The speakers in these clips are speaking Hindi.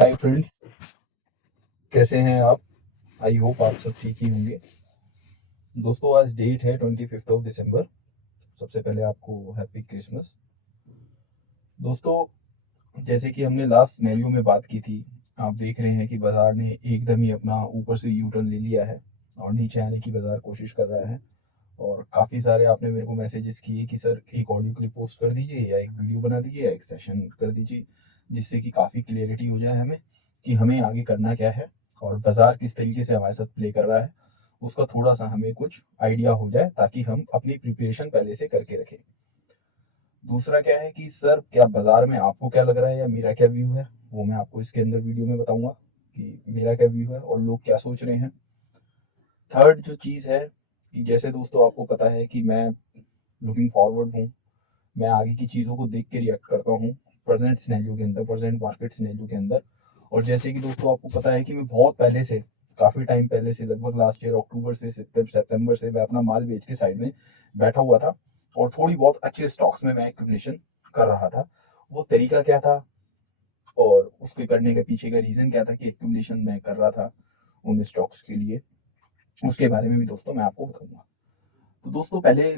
हाय फ्रेंड्स, कैसे हैं आप। आई होप आप सब ठीक ही होंगे। दोस्तों, आज डेट है 25 दिसंबर। सबसे पहले आपको हैप्पी क्रिसमस। दोस्तों, जैसे कि हमने लास्ट सिनेरियो में बात की थी, आप देख रहे हैं कि बाजार ने एकदम ही अपना ऊपर से यू टर्न ले लिया है और नीचे आने की बाजार कोशिश कर रहा है। और काफ़ी सारे आपने मेरे को मैसेजेस किए कि सर एक ऑडियो क्लिप पोस्ट कर दीजिए या एक वीडियो बना दीजिए या एक सेशन कर दीजिए, जिससे कि काफ़ी क्लियरिटी हो जाए हमें कि हमें आगे करना क्या है और बाजार किस तरीके से हमारे साथ प्ले कर रहा है, उसका थोड़ा सा हमें कुछ आइडिया हो जाए ताकि हम अपनी प्रिपरेशन पहले से करके रखें। दूसरा क्या है कि सर, क्या बाजार में आपको क्या लग रहा है या मेरा क्या व्यू है, वो मैं आपको इसके अंदर वीडियो में बताऊंगा कि मेरा क्या व्यू है और लोग क्या सोच रहे हैं। थर्ड जो चीज़ है कि जैसे दोस्तों आपको पता है कि मैं लुकिंग फॉरवर्ड हूँ, मैं आगे की चीज़ों को देख के रिएक्ट करता हूँ प्रेजेंट सिनेरियो के अंदर, प्रेजेंट मार्केट सिनेरियो के अंदर। और जैसे कि दोस्तों आपको पता है कि मैं बहुत पहले से, काफ़ी टाइम पहले से, लगभग लास्ट ईयर अक्टूबर से सितंबर से मैं अपना माल बेच के साइड में बैठा हुआ था और थोड़ी बहुत अच्छे स्टॉक्स में मैं एक्यूमुलेशन कर रहा था। वो तरीका क्या था और उसके करने के पीछे का रीज़न क्या था कि एक्यूमुलेशन मैं कर रहा था उन स्टॉक्स के लिए, उसके बारे में भी दोस्तों मैं आपको बताऊंगा। तो दोस्तों, पहले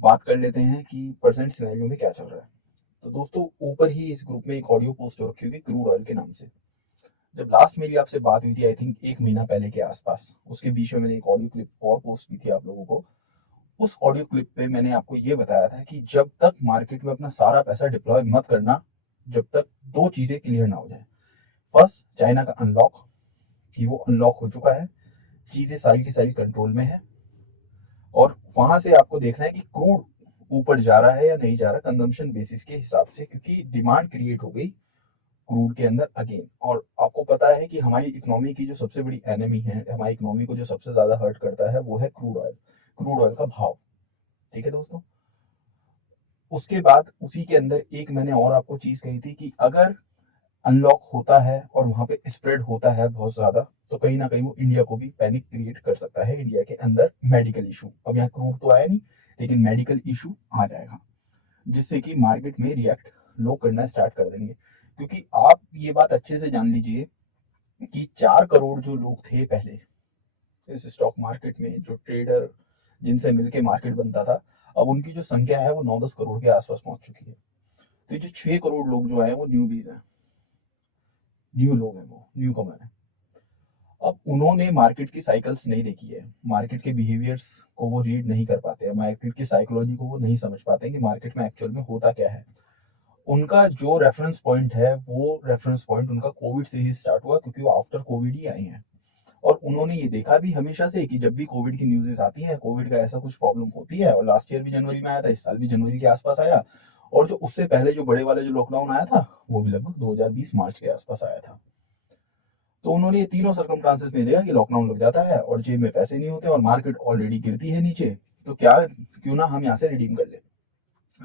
बात कर लेते हैं कि प्रेजेंट सिनेरियो में क्या चल रहा है। तो दोस्तों, ऊपर ही इस ग्रुप में एक ऑडियो पोस्ट हो रखी होगी क्रूड ऑयल के नाम से। जब लास्ट मेरी आपसे बात हुई थी, आई थिंक एक महीना पहले के आसपास, उसके बीच में मैंने एक ऑडियो क्लिप और पोस्ट की थी आप लोगों को। उस ऑडियो क्लिप पे मैंने आपको ये बताया था कि जब तक मार्केट में अपना सारा पैसा डिप्लॉय मत करना, जब तक दो चीजें क्लियर ना हो जाए। फर्स्ट, चाइना का अनलॉक, कि वो अनलॉक हो चुका है, चीजें सारी की सारी कंट्रोल में है और वहां से आपको देखना है कि क्रूड ऊपर जा रहा है या नहीं जा रहा, कंजम्पशन बेसिस के हिसाब से, क्योंकि डिमांड क्रिएट हो गई क्रूड के अंदर अगेन। और आपको पता है कि हमारी इकोनॉमी की जो सबसे बड़ी एनिमी है, हमारी इकोनॉमी को जो सबसे ज्यादा हर्ट करता है, वो है क्रूड ऑयल, क्रूड ऑयल का भाव। ठीक है दोस्तों। उसके बाद उसी के अंदर एक मैंने और आपको चीज कही थी कि अगर अनलॉक होता है और वहां पे स्प्रेड होता है बहुत ज्यादा, तो कहीं ना कहीं वो इंडिया को भी पैनिक क्रिएट कर सकता है। इंडिया के अंदर मेडिकल इशू, अब यहाँ क्रूड तो आया नहीं, लेकिन मेडिकल इशू आ जाएगा, जिससे कि मार्केट में रिएक्ट लोग करना स्टार्ट कर देंगे। क्योंकि आप ये बात अच्छे से जान लीजिए कि 4 करोड़ जो लोग थे पहले इस स्टॉक मार्केट में, जो ट्रेडर जिनसे मिलके मार्केट बनता था, अब उनकी जो संख्या है वो 9-10 करोड़ के आसपास पहुंच चुकी है। तो ये जो 6 करोड़ लोग जो है वो न्यूबीज हैं, न्यू लोग हैं, वो न्यू कमर है। अब उन्होंने मार्केट की साइकिल्स नहीं देखी है, मार्केट के बिहेवियर्स को वो रीड नहीं कर पाते हैं, मार्केट की साइकोलॉजी को वो नहीं समझ पाते हैं कि मार्केट में एक्चुअल में होता क्या है। उनका जो रेफरेंस पॉइंट है, वो रेफरेंस पॉइंट उनका कोविड से ही स्टार्ट हुआ, क्योंकि वो आफ्टर कोविड ही आई हैं। और उन्होंने ये देखा भी हमेशा से कि जब भी कोविड की न्यूज़ेस आती हैं, कोविड का ऐसा कुछ प्रॉब्लम होती है, और लास्ट ईयर भी जनवरी में आया था, इस साल भी जनवरी के आसपास आया, और जो उससे पहले जो बड़े वाले जो लॉकडाउन आया था, वो भी लगभग 2020 मार्च के आसपास आया था। तो उन्होंने ये तीनों सर्कमस्टांसेस में देखा कि लॉकडाउन लग जाता है और जेब में पैसे नहीं होते और मार्केट ऑलरेडी गिरती है नीचे, तो क्या क्यों ना हम यहाँ से रिडीम कर ले।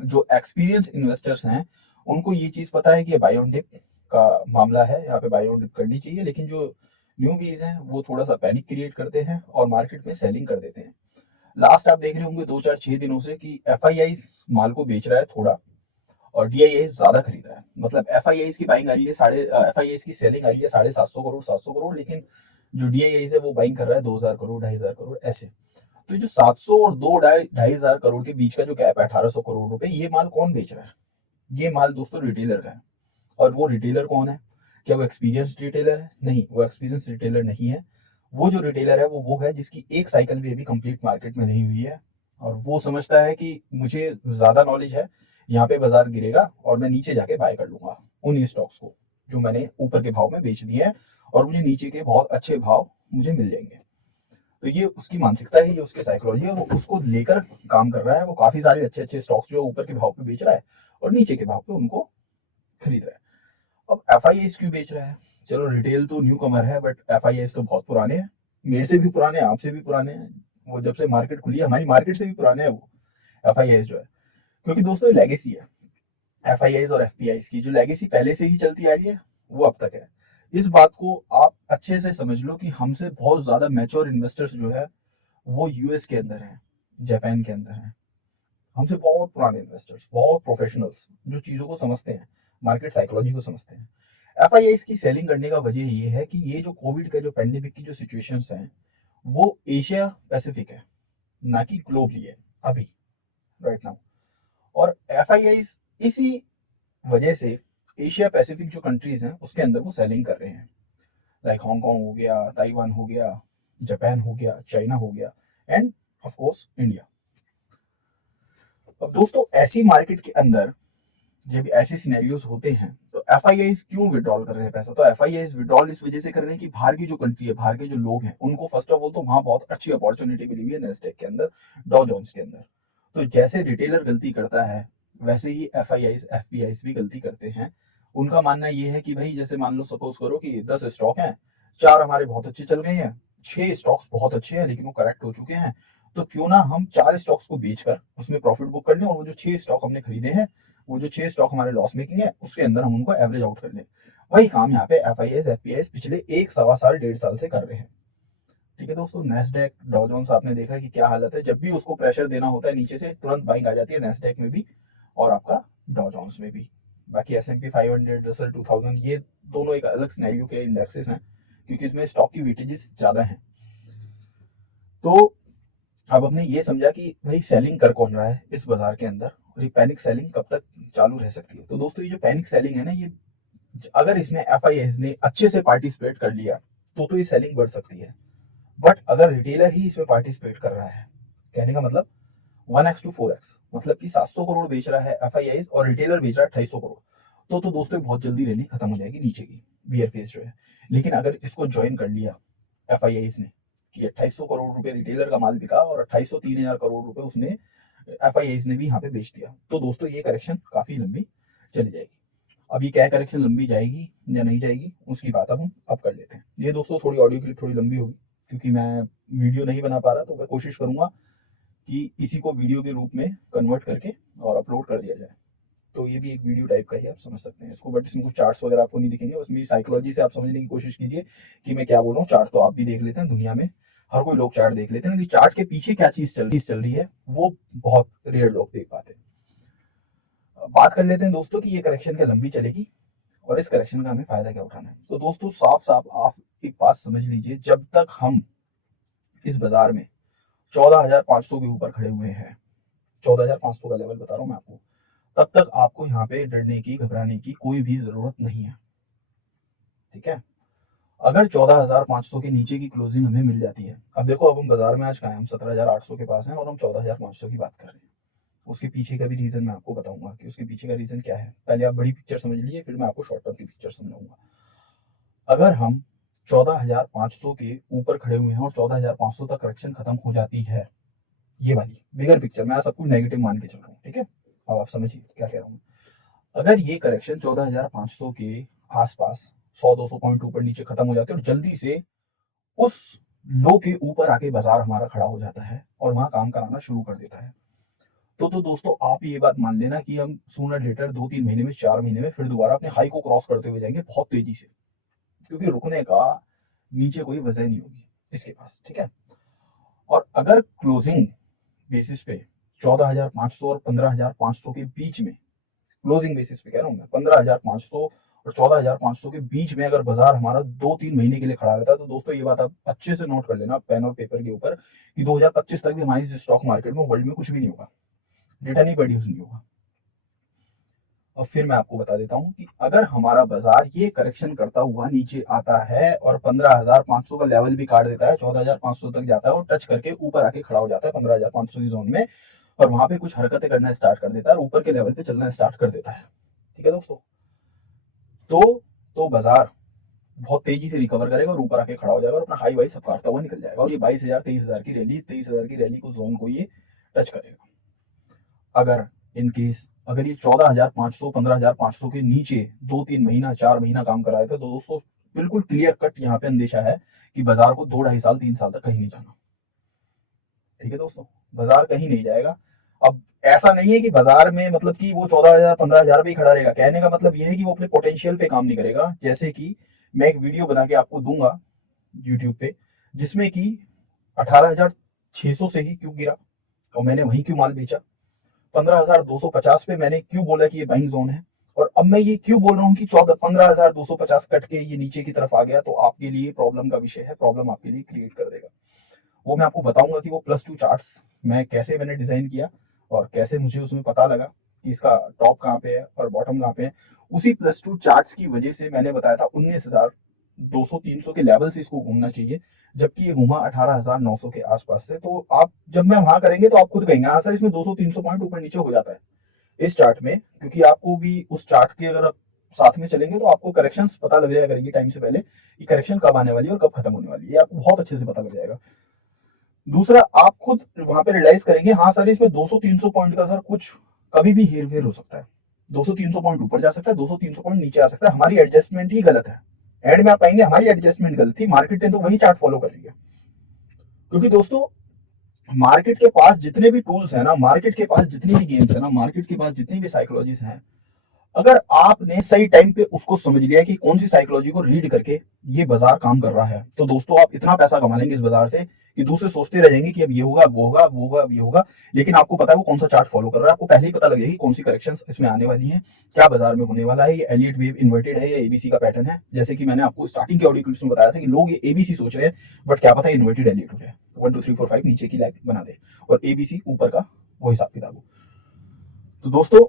जो एक्सपीरियंस इन्वेस्टर्स हैं, उनको ये चीज पता है कि ये बाय ऑन डिप का मामला है, यहाँ पे बाय ऑन डिप करनी चाहिए। लेकिन जो न्यूबीज हैं वो थोड़ा सा पैनिक क्रिएट करते हैं और मार्केट में सेलिंग कर देते हैं। लास्ट आप देख रहे होंगे 2-4-6 दिनों से कि एफ माल को बेच रहा है थोड़ा और डी ज्यादा खरीद रहा है। मतलब एफ की बाइंग आ रही है, साढ़े एफ की सेलिंग आ रही है 750 करोड़ 700 करोड़, लेकिन जो डी है वो बाइंग कर रहा है 2000 करोड़ 2500 करोड़ ऐसे। तो जो 700 और 2-2500 करोड़ के बीच का जो गैप है 1800 करोड़ रुपए, ये माल कौन बेच रहा है? ये माल दोस्तों रिटेलर का है। और वो रिटेलर कौन है? क्या वो एक्सपीरियंस रिटेलर है? नहीं, वो एक्सपीरियंस रिटेलर नहीं है। वो जो रिटेलर है वो है जिसकी एक साइकिल भी अभी कंप्लीट मार्केट में नहीं हुई है, और वो समझता है कि मुझे ज्यादा नॉलेज है, यहाँ पे बाजार गिरेगा और मैं नीचे जाके बाय कर लूंगा उन स्टॉक्स को जो मैंने ऊपर के भाव में बेच दिए हैं, और मुझे नीचे के बहुत अच्छे भाव मुझे मिल जाएंगे। तो ये उसकी मानसिकता है, ये उसकी साइकोलॉजी है, वो उसको लेकर काम कर रहा है। वो काफी सारे अच्छे अच्छे स्टॉक्स जो ऊपर के भाव पे बेच रहा है और नीचे के भाव पे उनको खरीद रहा है। अब एफ क्यों बेच रहा है? चलो, रिटेल तो न्यू कमर है, बट एफ तो बहुत पुराने हैं, मेरे से भी पुराने हैं, आपसे भी पुराने हैं। वो जब से मार्केट खुली है, हमारी मार्केट से भी पुराने हैं वो एफ जो है। क्योंकि दोस्तों ये लेगेसी है, एफ और एफ की जो लेगेसी पहले से ही चलती आ रही है, वो अब तक है। इस बात को आप अच्छे से समझ लो कि हमसे बहुत ज्यादा मैच्योर इन्वेस्टर्स जो है वो यूएस के अंदर हैं, जापान के अंदर हैं। हमसे बहुत पुराने इन्वेस्टर्स, बहुत प्रोफेशनल्स, जो चीजों को समझते हैं, मार्केट साइकोलॉजी को समझते हैं। एफआईआईस की सेलिंग करने का वजह ये है कि ये जो कोविड का जो पेंडेमिक की जो सिचुएशंस हैं वो एशिया पैसिफिक है, ना कि ग्लोबली है अभी, राइट नाउ। और एफआईआईस इसी वजह से एशिया पैसिफिक जो कंट्रीज हैं उसके अंदर वो सेलिंग कर रहे हैं, लाइक हांगकांग हो गया, ताइवान हो गया, जापान हो गया, चाइना हो गया, एंड ऑफ कोर्स इंडिया। अब दोस्तों ऐसी मार्केट के अंदर जब ऐसे सिनेरियोस होते हैं तो एफआईआईस क्यों विड्रॉल कर रहे हैं पैसा? तो एफआईआईस विड्रॉल इस वजह से कर रहे हैं कि बाहर की जो कंट्री है, बाहर के जो लोग हैं, उनको फर्स्ट ऑफ ऑल तो वहां बहुत अच्छी अपॉर्चुनिटी मिली हुई है नेस्डेक के अंदर, डॉ जोन्स के अंदर। तो जैसे रिटेलर गलती करता है वैसे ही एफआईआईस एफपीआईस भी गलती करते हैं। उनका मानना ये है कि भाई जैसे मान लो सपोज करो कि 10 स्टॉक हैं, 4 हमारे बहुत अच्छे चल गए हैं, 6 स्टॉक्स बहुत अच्छे हैं लेकिन वो करेक्ट हो चुके हैं, तो क्यों ना हम 4 स्टॉक्स को बेचकर उसमें प्रॉफिट बुक कर लें, और वो जो 6 स्टॉक हमने खरीदे हैं, वो जो 6 स्टॉक हमारे लॉस मेकिंग है, उसके अंदर हम उनको एवरेज आउट कर लें। वही काम यहाँ पे एफआईआईस एफपीआईस पिछले 1-1.25 साल 1.5 साल से कर रहे हैं। ठीक है दोस्तों, नेस्डेक डॉ जोन्स आपने देखा कि क्या हालत है, जब भी उसको प्रेशर देना होता है नीचे से तुरंत बाइंग आ जाती है नेस्डेक में भी और आपका डॉ जोन्स में भी। बाकी S&P 500, रसल 2000, ये दोनों एक अलग सिनेरियो के इंडेक्सेस हैं क्योंकि इसमें स्टॉक की वेटेजेस ज्यादा हैं। तो अब हमने ये समझा कि भाई सेलिंग कर कौन रहा है इस बाजार के अंदर, और ये पैनिक सेलिंग कब तक चालू रह सकती है। तो दोस्तों ये जो पैनिक सेलिंग है ना, ये अगर इसमें एफआईआईस ने अच्छे से पार्टिसिपेट कर लिया तो ये सेलिंग बढ़ सकती है। बट अगर रिटेलर ही इसमें पार्टिसिपेट कर रहा है, कहने का मतलब 1x to 4x, मतलब कि 700 करोड़ बेच रहा है एफआईआईस और रिटेलर बेच रहा है 250 करोड़, तो दोस्तों बहुत जल्दी रैली खत्म हो जाएगी नीचे की, बियर फेस जो है। लेकिन अगर इसको ज्वाइन कर लिया एफआईआईस ने कि 2800 करोड़ रुपए रिटेलर का माल बिका और 2800-3000 करोड़ रुपए उसने एफआईआईस ने भी यहाँ पे बेच दिया, तो दोस्तों ये करेक्शन काफी लंबी चली जाएगी। अब ये क्या करेक्शन लंबी जाएगी या नहीं जाएगी उसकी बात अब हम कर लेते हैं। ये दोस्तों थोड़ी ऑडियो क्लिप थोड़ी लंबी होगी क्योंकि मैं वीडियो नहीं बना पा रहा, तो मैं कोशिश करूंगा कि इसी को वीडियो के रूप में कन्वर्ट करके और अपलोड कर दिया जाए। तो ये भी एक वीडियो टाइप का ही आप समझ सकते हैं इसको, बट इसमें कुछ चार्ट्स वगैरह आपको नहीं दिखेंगे, उसमें साइकोलॉजी से आप समझने की कोशिश कीजिए कि मैं क्या बोल रहा हूँ। चार्ट तो आप भी देख लेते हैं, दुनिया में हर कोई लोग चार्ट देख लेते हैं, लेकिन चार्ट के पीछे क्या चीज चल रही है वो बहुत रेयर लोग देख पाते हैं। बात कर लेते हैं दोस्तों कि ये करेक्शन क्या लंबी चलेगी और इस करेक्शन का हमें फायदा क्या उठाना है। तो दोस्तों साफ साफ आप एक बात समझ लीजिए, जब तक हम इस बाजार में 14,500 के ऊपर खड़े हुए हैं, 14,500 का लेवल बता रहा हूं मैं आपको, तब तक आपको यहाँ पे डरने की घबराने की कोई भी जरूरत नहीं है। ठीक है, अगर 14,500 के नीचे की क्लोजिंग हमें मिल जाती है, अब देखो अब हम बाजार में आज कायम 17,800 के पास हैं और हम 14,500 की बात कर रहे हैं, उसके पीछे का भी रीजन मैं आपको बताऊंगा कि उसके पीछे का रीजन क्या है। पहले आप बड़ी पिक्चर समझ लीजिए, फिर मैं आपको शॉर्ट टर्म की पिक्चर समझाऊंगा। अगर हम 14,500 के ऊपर खड़े हुए हैं और 14,500 तक करेक्शन खत्म हो जाती है, ये वाली बिगर पिक्चर, मैं सब कुछ नेगेटिव मान के चल रहा हूँ, ठीक है, अब आप समझिए क्या कह रहा हूँ। अगर ये करेक्शन 14,500 के आसपास 100-200 पॉइंट ऊपर नीचे खत्म हो जाते हैं और जल्दी से उस लो के ऊपर आके बाजार हमारा खड़ा हो जाता है और वहां काम कराना शुरू कर देता है, तो दोस्तों आप ये बात मान लेना कि हम सूनर लेटर 2-3 महीने में, 4 महीने में फिर दोबारा अपने हाई को क्रॉस करते हुए जाएंगे बहुत तेजी से, क्योंकि रुकने का नीचे कोई वजह नहीं होगी इसके पास। ठीक है, और अगर क्लोजिंग बेसिस पे 14,500 और 15,500 के बीच में, क्लोजिंग बेसिस पे कह रहा हूं मैं, 15,500 और 14,500 के बीच में अगर बाजार हमारा 2-3 महीने के लिए खड़ा रहता है, तो दोस्तों ये बात आप अच्छे से नोट कर लेना पेन और पेपर के ऊपर कि 2025 तक भी हमारी स्टॉक मार्केट में, वर्ल्ड में कुछ भी नहीं होगा, रिटर्न ही प्रोड्यूस नहीं होगा। अब फिर मैं आपको बता देता हूं कि अगर हमारा बाजार ये करेक्शन करता हुआ नीचे आता है और 15,500 का लेवल भी काट देता है, 14,500 तक जाता है और टच करके ऊपर आके खड़ा हो जाता है 15,500 की जोन में, और वहां पे कुछ हरकतें करना स्टार्ट कर देता है और ऊपर के लेवल पे चलना स्टार्ट कर देता है, ठीक है दोस्तों, तो बाजार बहुत तेजी से रिकवर करेगा और ऊपर आके खड़ा हो जाएगा और अपना हाई वाई सब काटता हुआ निकल जाएगा, और ये 22,000 23,000 की रैली को जोन को ये टच करेगा। अगर ये 14,500 15,500 के नीचे 2-3 महीना 4 महीना काम कराए थे, तो दोस्तों बिल्कुल क्लियर कट यहाँ पे अंदेशा है कि बाजार को 2-2.5 साल 3 साल तक कहीं नहीं जाना। ठीक है दोस्तों, बाजार कहीं नहीं जाएगा। अब ऐसा नहीं है कि बाजार में मतलब कि वो 14,000 15,000 पे ही खड़ा रहेगा, कहने का मतलब यह है कि वो अपने पोटेंशियल पे काम नहीं करेगा। जैसे कि मैं एक वीडियो बना के आपको दूंगा यूट्यूब पे, जिसमें कि 18,600 से ही क्यों गिरा और मैंने वहीं क्यों माल बेचा, 15,250 पे मैंने क्यों बोला कि ये बाइंग जोन है और अब मैं ये क्यों बोल रहा हूँ कि 15,250 कट के ये नीचे की तरफ आ गया, तो आपके लिए प्रॉब्लम का विषय है, प्रॉब्लम आपके लिए क्रिएट कर देगा। वो मैं आपको बताऊंगा कि वो +2 चार्ट्स मैंने डिजाइन किया और कैसे मुझे उसमें पता लगा कि इसका टॉप कहाँ पे है और बॉटम कहाँ पे है। उसी +2 चार्ट्स की वजह से मैंने बताया था 19,200-300 के लेवल से इसको घूमना चाहिए, जबकि ये घूमा 18,900 के आसपास से। तो आप जब मैं वहां करेंगे तो आप खुद कहेंगे हाँ सर इसमें 200-300 पॉइंट ऊपर नीचे हो जाता है इस चार्ट में, क्योंकि आपको भी उस चार्ट के अगर आप साथ में चलेंगे तो आपको करेक्शंस पता लग जाएगा करेंगे टाइम से पहले कि करेक्शन कब आने वाली है और कब खत्म होने वाली है, आपको बहुत अच्छे से पता लग जाएगा। दूसरा, आप खुद वहां पे रियलाइज करेंगे हाँ सर इसमें 200-300 पॉइंट का सर कुछ कभी भी हेर फेर हो सकता है, 200-300 पॉइंट ऊपर जा सकता है, 200-300 पॉइंट नीचे आ सकता है, हमारी एडजस्टमेंट ही गलत है। एड में आप पाएंगे हमारी एडजस्टमेंट गलत थी, मार्केट ने तो वही चार्ट फॉलो कर रही है। क्योंकि दोस्तों मार्केट के पास जितने भी टूल्स है ना, मार्केट के पास जितनी भी गेम्स है ना, मार्केट के पास जितनी भी साइकोलॉजीज हैं, अगर आपने सही टाइम पे उसको समझ लिया कि कौन सी साइकोलॉजी को रीड करके ये बाजार काम कर रहा है, तो दोस्तों आप इतना पैसा कमा लेंगे इस बाजार से कि दूसरे सोचते रह जाएंगे कि अब ये होगा, अब वो होगा, अब वो होगा, अब ये होगा। लेकिन आपको पता है वो कौन सा चार्ट फॉलो कर रहा है, आपको पहले ही पता लग जाएगी कौन सी करेक्शंस इसमें आने वाली हैं, क्या बाजार में होने वाला है, ये एलियट वेव इन्वर्टेड है या एबीसी का पैटर्न है। जैसे कि मैंने आपको स्टार्टिंग के ऑडियो क्लिप्स में बताया था कि लोग ये एबीसी सोच रहे हैं, बट क्या पता इन्वर्टेड एलियट हो जाए, 1 2 3 4 5 नीचे की लाइन बना दे और एबीसी ऊपर का वो हिसाब किताब हो। तो दोस्तों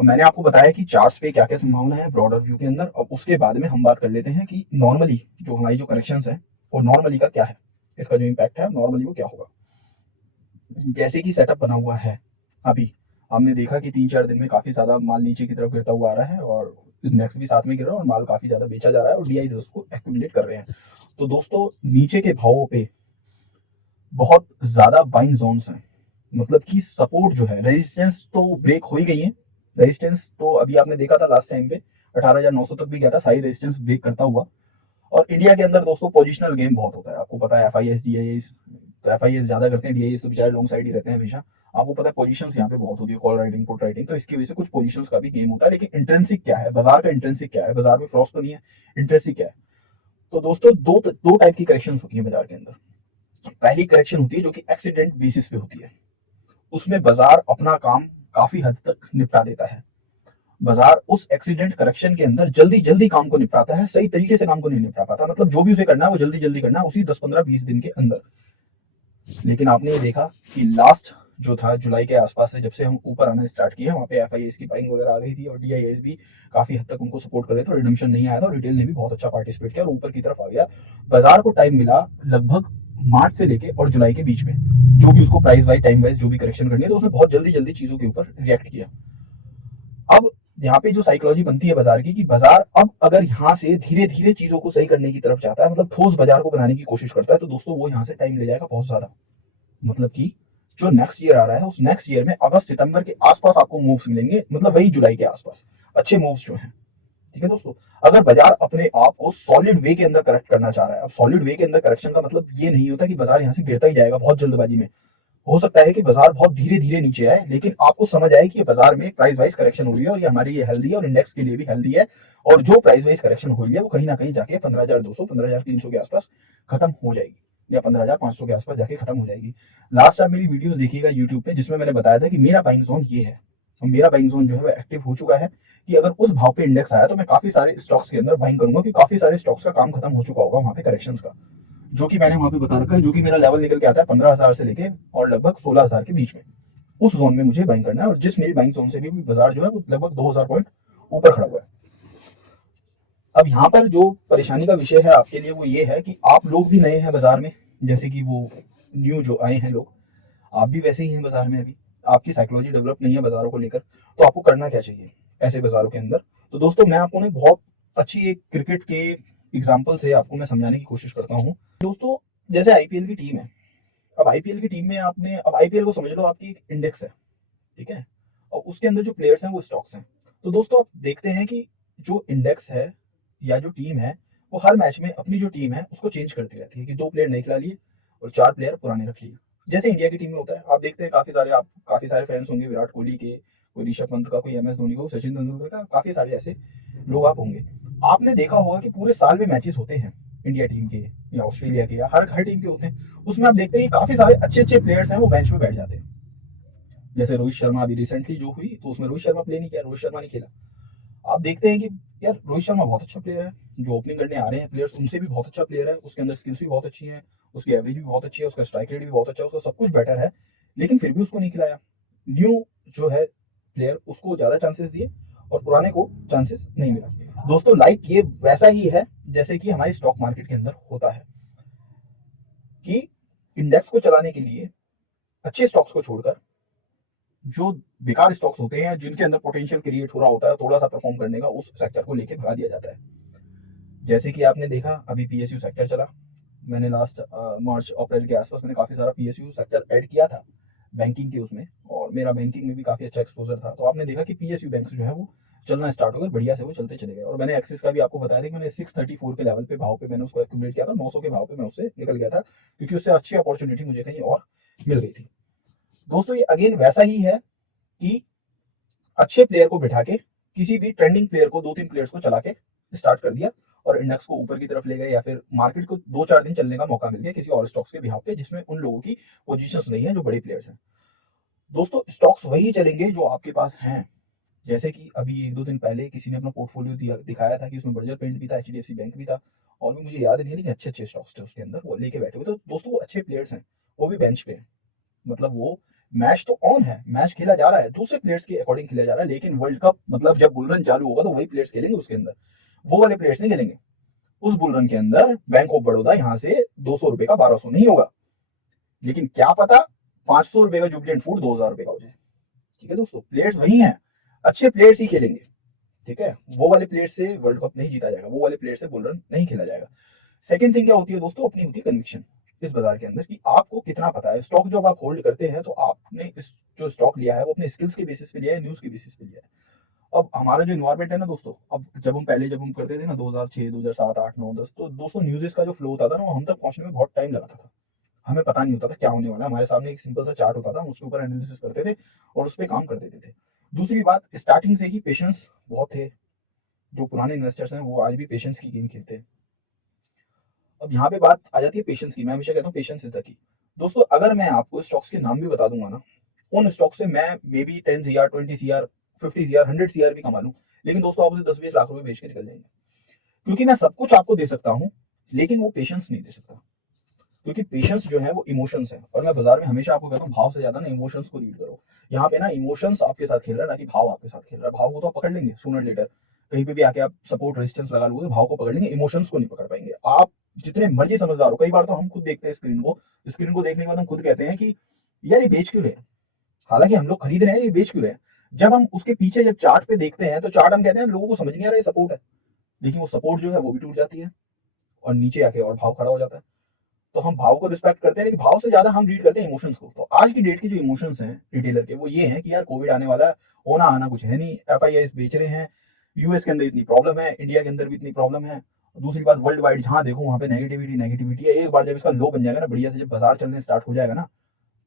मैंने आपको बताया कि चार्ट्स पे क्या क्या संभावना है ब्रॉडर व्यू के अंदर, और उसके बाद में हम बात कर लेते हैं कि नॉर्मली जो हमारी जो करेक्शंस है वो नॉर्मली का क्या है, इसका जो इम्पैक्ट है नॉर्मली वो क्या होगा। जैसे कि सेटअप बना हुआ है, अभी हमने देखा कि 3-4 दिन में काफी ज्यादा माल नीचे की तरफ गिरता हुआ आ रहा है और नेक्स्ट भी साथ में गिर रहा है और माल काफी ज्यादा बेचा जा रहा है और डीआई उसको एक्यूमुलेट कर रहे हैं। तो दोस्तों नीचे के भावों पे बहुत ज्यादा बाइंग जोन्स हैं, मतलब कि सपोर्ट जो है, रेजिस्टेंस तो ब्रेक हो ही गई है। रेजिस्टेंस तो अभी आपने देखा था लास्ट टाइम पे 18,900 तक भी गया था, सारी रेजिस्टेंस ब्रेक करता हुआ। और इंडिया के अंदर दोस्तों पोजिशनल गेम बहुत होता है, आपको पता है एफआईएस डीआईएस, तो एफआईएस ज्यादा करते हैं, डीआईएस तो बेचारे लॉन्ग साइड ही रहते हैं हमेशा। आपको पता है पोजीशंस यहाँ पे बहुत होती है, कॉल राइटिंग, पुट राइटिंग, तो इसकी वजह से कुछ पोजीशंस का भी गेम होता है। लेकिन इंट्रेंसिक क्या है, बाजार का इंट्रेंसिक क्या है, बाजार में फ्रॉस्ट तो नहीं है, इंट्रेंसिक क्या है। तो दोस्तों दो टाइप की करेक्शन होती है बाजार के अंदर। पहली करेक्शन होती है जो कि एक्सीडेंट बेसिस पे होती है, उसमें बाजार अपना काम काफी हद तक निपटा देता है। बाजार उस एक्सीडेंट करेक्शन के अंदर जल्दी जल्दी काम को निपटाता है, सही तरीके से काम को नहीं निपटा पाता, मतलब जो भी उसे करना है वो जल्दी जल्दी करना है उसी 10-15-20 दिन के अंदर। लेकिन आपने ये देखा कि लास्ट जो था जुलाई के आसपास से जब से हम ऊपर आना स्टार्ट किए, वहां पे एफआईएस की बाइंग वगैरह आ गई थी और डीआईएस भी काफी हद तक उनको सपोर्ट कर रहे थे, रिडम्पशन नहीं आया था और रिटेल ने भी बहुत अच्छा पार्टिसिपेट किया और ऊपर की तरफ आ गया। बाजार को टाइम मिला लगभग मार्च से लेके और जुलाई के बीच में, जो भी उसको प्राइस वाइज टाइम वाइज जो भी करेक्शन करनी है, तो उसने बहुत जल्दी जल्दी चीजों के ऊपर रिएक्ट किया। अब यहाँ पे जो साइकोलॉजी बनती है बाजार की कि बाजार अब अगर यहाँ से धीरे धीरे चीजों को सही करने की तरफ जाता है, मतलब ठोस बाजार को बनाने की कोशिश करता है, तो दोस्तों वो यहाँ से टाइम ले जाएगा बहुत ज्यादा। मतलब कि जो नेक्स्ट ईयर आ रहा है उस नेक्स्ट ईयर में अगस्त सितंबर के आसपास आपको मूव्स मिलेंगे, मतलब वही जुलाई के आसपास अच्छे मूव्स जो हैं। ठीक है दोस्तों, अगर बाजार अपने आप को सॉलिड वे के अंदर करेक्ट करना चाह रहा है, अब सॉलिड वे के अंदर करेक्शन का मतलब ये नहीं होता कि बाजार यहाँ से गिरता ही जाएगा बहुत जल्दबाजी में। हो सकता है कि बाजार बहुत धीरे धीरे नीचे आए, लेकिन आपको समझ आए कि ये बाजार में प्राइस वाइज करेक्शन हो रही है और ये हमारे लिए हेल्दी है और इंडेक्स के लिए भी हेल्दी है, और जो प्राइस वाइज करेक्शन हो रही है वो कहीं ना कहीं जाके 15,200 15,300 के आसपास खत्म हो जाएगी या 15,500 के आसपास जाके खत्म हो जाएगी। लास्ट आप मेरी वीडियोस देखिएगा यूट्यूब पे, जिसमें मैंने बताया था कि मेरा बाइंग जोन ये है, मेरा बाइंग जोन जो है वो एक्टिव हो चुका है कि अगर उस भाव पे इंडेक्स आया तो मैं काफी सारे स्टॉक्स के अंदर बाइंग करूंगा, क्योंकि काफी सारे स्टॉक्स का काम खत्म हो चुका होगा वहां पे करेक्शंस का, जो कि मैंने वहां पे बता रखा है, जो कि मेरा लेवल निकल के आता है 15,000 से लेके और लगभग 16,000 के बीच में। उस जोन में मुझे बाइंग करना है, और जिस मेरी बाइंग जोन से भी बाजार जो है वो लगभग 2,000 पॉइंट ऊपर खड़ा हुआ है। अब यहाँ पर जो परेशानी का विषय है आपके लिए वो ये है कि आप लोग भी नए हैं बाजार में, जैसे कि वो न्यू जो आए हैं लोग, आप भी वैसे ही हैं बाजार में, अभी आपकी साइकोलॉजी डेवलप नहीं है बाजारों को लेकर, तो आपको करना क्या चाहिए ऐसे बाजारों के अंदर। तो दोस्तों मैं आपको ना बहुत अच्छी एक क्रिकेट के एग्जाम्पल से आपको मैं समझाने की कोशिश करता हूँ। दोस्तों जैसे आईपीएल की टीम है, अब आईपीएल की टीम में आपने, अब आईपीएल को समझ लो आपकी एक इंडेक्स है, ठीक है, और उसके अंदर जो प्लेयर्स हैं वो स्टॉक्स हैं। तो दोस्तों आप देखते हैं कि जो इंडेक्स है या जो टीम है वो हर मैच में अपनी जो टीम है उसको चेंज करती रहती है कि 2 प्लेयर नए खिला लिए और 4 प्लेयर पुराने रख लिए, जैसे इंडिया की टीम में होता है। आप देखते हैं काफी सारे फैंस होंगे विराट कोहली के, कोई ऋषभ पंत का, कोई एमएस धोनी का, सचिन तेंदुलकर का, काफी सारे ऐसे लोग आप होंगे। आपने देखा होगा कि पूरे साल में मैचेस होते हैं इंडिया टीम के या ऑस्ट्रेलिया के या हर टीम के होते हैं, उसमें आप देखते हैं कि काफी सारे अच्छे अच्छे प्लेयर्स हैं वो बेंच पे बैठ जाते हैं। जैसे रोहित शर्मा अभी रिसेंटली जो हुई तो उसमें रोहित शर्मा प्ले नहीं किया, रोहित शर्मा नहीं खेला। आप देखते हैं कि यार रोहित शर्मा बहुत अच्छा प्लेयर है, जो ओपनिंग करने आ रहे हैं प्लेयर्स उनसे भी बहुत अच्छा प्लेयर है, उसके अंदर स्किल्स भी बहुत अच्छी हैं, उसकी एवरेज भी बहुत अच्छी है, उसका स्ट्राइक रेट भी बहुत अच्छा है, उसका सब कुछ बेटर है, लेकिन फिर भी उसको नहीं खिलाया। न्यू जो है प्लेयर उसको ज्यादा चांसेस दिए और पुराने को चांसेस नहीं मिला। दोस्तों लाइक ये वैसा ही है जैसे कि हमारे स्टॉक मार्केट के अंदर होता है कि इंडेक्स को चलाने के लिए अच्छे स्टॉक्स को छोड़कर जो बेकार स्टॉक्स होते हैं जिनके अंदर पोटेंशियल क्रिएट हो रहा होता है थोड़ा सा परफॉर्म करने का, उस सेक्टर को लेके भगा दिया जाता है। जैसे कि आपने देखा अभी पीएसयू सेक्टर चला, मैंने लास्ट मार्च अप्रैल के आसपास मैंने काफी सारा पीएसयू सेक्टर ऐड किया था बैंकिंग के उसमें, और मेरा बैंकिंग में भी काफी अच्छा एक्सपोजर था। तो आपने देखा कि पीएसयू बैंक जो है वो चलना स्टार्ट हो गया, बढ़िया से वो चलते चले गए। और मैंने एक्सिस का भी आपको बताया था कि मैंने 634 के लेवल पे भाव पे मैंने उसको एक्यूमुलेट किया था, 900 के भाव पे मैं उससे निकल गया था क्योंकि उससे अच्छी अपॉर्चुनिटी मुझे कहीं और मिल गई थी। दोस्तों ये अगेन वैसा ही है कि अच्छे प्लेयर को बिठा के किसी भी ट्रेंडिंग प्लेयर को 2-3 प्लेयर्स को चला के स्टार्ट कर दिया और इंडेक्स को ऊपर की तरफ ले गए, या फिर मार्केट को 2-4 दिन चलने का मौका मिल गया किसी और स्टॉक्स के बिहाव पे जिसमें उन लोगों की पोजीशंस नहीं है जो बड़े प्लेयर्स हैं। दोस्तों स्टॉक्स वही चलेंगे जो आपके पास हैं। जैसे कि अभी 1-2 दिन पहले किसी ने अपना पोर्टफोलियो दिखाया था कि उसमें बर्जर पेंट भी था, एचडीएफसी बैंक भी था, और भी मुझे याद नहीं है, लेकिन अच्छे अच्छे स्टॉक्स थे उसके अंदर, वो लेके बैठे हुए। तो दोस्तों वो अच्छे प्लेयर्स हैं, वो भी बेंच पे हैं, मतलब वो मैच तो ऑन है, मैच खेला जा रहा है, दूसरे प्लेयर्स के अकॉर्डिंग खेला जा रहा है, लेकिन वर्ल्ड कप मतलब जब बुल रन चालू होगा तो वही प्लेयर्स खेलेंगे उसके अंदर, वो वाले प्लेयर्स नहीं खेलेंगे। उस बुल रन के अंदर बैंक ऑफ बड़ौदा यहाँ से 200 रुपए का 1200 नहीं होगा, लेकिन क्या पता 500 रुपए का जुबिलेंट फूड 2000 रुपए का हो जाए। ठीक है दोस्तों, प्लेयर्स वही हैं, अच्छे प्लेयर्स ही खेलेंगे। ठीक है, वो वाले प्लेयर्स से वर्ल्ड कप नहीं जीता जाएगा, वो वाले प्लेयर से बुल रन नहीं खेला जाएगा। सेकंड थिंग क्या होती है दोस्तों, अपनी होती है कन्विक्शन इस बाजार के अंदर कि आपको कितना पता है। स्टॉक जब आप होल्ड करते हैं तो आपने इस जो स्टॉक लिया है वो अपने स्किल्स के बेसिस पे लिया है, न्यूज के बेसिस पे लिया है। अब हमारा जो इन्वायरमेंट है ना दोस्तों, अब जब हम करते थे ना 2006 2007 8 9 10, तो दोस्तों न्यूज़ का जो फ्लो होता था ना वो हम तक पहुंचने में बहुत टाइम लगाता था, हमें पता नहीं होता था क्या होने वाला है। हमारे सामने एक सिंपल सा चार्ट होता था, हम उसके ऊपर एनालिसिस करते थे और उस पर काम कर देते थे। दूसरी बात, स्टार्टिंग से ही पेशेंस बहुत थे, जो पुराने इन्वेस्टर्स हैं वो आज भी पेशेंस की गेम खेलते हैं। अब यहाँ पे बात आ जाती है पेशेंस की, मैं हमेशा कहता हूँ पेशेंस इज द की। दोस्तों अगर मैं आपको स्टॉक्स के नाम भी बता दूंगा ना, उन स्टॉक से मैं may be 10 CR 20 CR 50 CR 100 CR भी कमा लूं, लेकिन दोस्तों आप उसे 10-20 लाख रुपए बेच के निकल जाएंगे, क्योंकि मैं सब कुछ आपको दे सकता हूँ लेकिन वो पेशेंस नहीं दे सकता। क्योंकि पेशेंस जो है वो इमोशंस है, और मैं बाजार में हमेशा आपको कहता हूँ भाव से ज्यादा ना इमोशंस को रीड करो। यहाँ पे ना इमोशंस आपके साथ खेल रहा है ना कि भाव आपके साथ खेल रहा है। भाव को तो आप पकड़ लेंगे सूनर लेटर, कहीं पे भी आके आप सपोर्ट रेजिस्टेंस लगा लोगे, भाव को पकड़ लेंगे, इमोशंस को नहीं पकड़ पाएंगे। आप जितने मर्जी समझदार हो, कई बार तो हम खुद देखते हैं स्क्रीन को देखने के बाद हम खुद कहते हैं कि यार ये बेच क्यों रहे हैं, हालांकि हम लोग खरीद रहे हैं, ये बेच क्यों रहे हैं। जब हम उसके पीछे जब चार्ट पे देखते हैं तो चार्ट हम कहते हैं लोगों को समझ नहीं आ रहा है सपोर्ट है, लेकिन वो सपोर्ट जो है वो भी टूट जाती है और नीचे आके और भाव खड़ा हो जाता है। तो हम भाव को रिस्पेक्ट करते हैं, लेकिन भाव से ज्यादा हम रीड करते हैं इमोशंस को। तो आज की डेट के जो इमोशंस हैं रिटेलर के वो ये हैं कि यार कोविड आने वाला है, होना आना कुछ है नहीं, FIIs बेच रहे हैं, यूएस के अंदर इतनी प्रॉब्लम है, इंडिया के अंदर भी इतनी प्रॉब्लम है। दूसरी बात, वर्ल्ड वाइड जहां देखो वहां पे नेगेटिविटी है। एक बार जब इसका लो बन जाएगा ना, बढ़िया से जब बाजार चलने स्टार्ट हो जाएगा ना,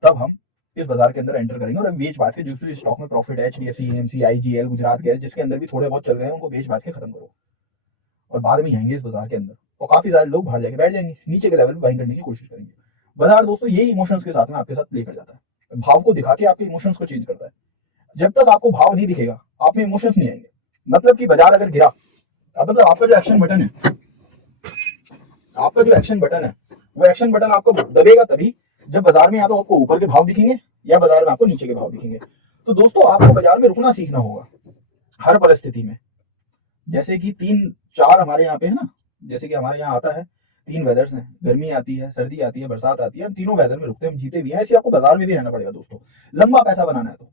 तब हम इस बाजार के अंदर एंटर करेंगे और बेच बात के जो स्टॉक में प्रॉफिट है, HDFC AMC IGL Gujarat gas जिसके अंदर भी थोड़े बहुत चल गए हैं उनको बेच बात के खत्म करो और बाद में जाएंगे इस बाजार के अंदर, और काफी सारे लोग बाहर जाके बैठ जाएंगे, नीचे के लेवल पे बाइंग करने की कोशिश करेंगे। बाजार दोस्तों यही इमोशंस के साथ में आपके साथ प्ले कर जाता है, भाव को दिखा के आपके इमोशंस को चेंज करता है। जब तक आपको भाव नहीं दिखेगा आप में इमोशंस नहीं आएंगे। मतलब कि बाजार अगर गिरा, अब मतलब आपका जो एक्शन बटन है, वो एक्शन बटन आपको दबेगा तभी जब बाजार में या तो आपको ऊपर के भाव दिखेंगे या बाजार में आपको नीचे के भाव दिखेंगे। तो दोस्तों आपको बाजार में रुकना सीखना होगा हर परिस्थिति में। जैसे कि 3-4 हमारे यहाँ पे है ना, जैसे कि हमारे यहाँ आता है 3 वेदर्स हैं, गर्मी आती है, सर्दी आती है, बरसात आती है, हम तीनों वेदर में रुकते हैं, हम जीते भी हैं। ऐसे आपको बाजार में भी रहना पड़ेगा दोस्तों। लंबा पैसा बनाना है तो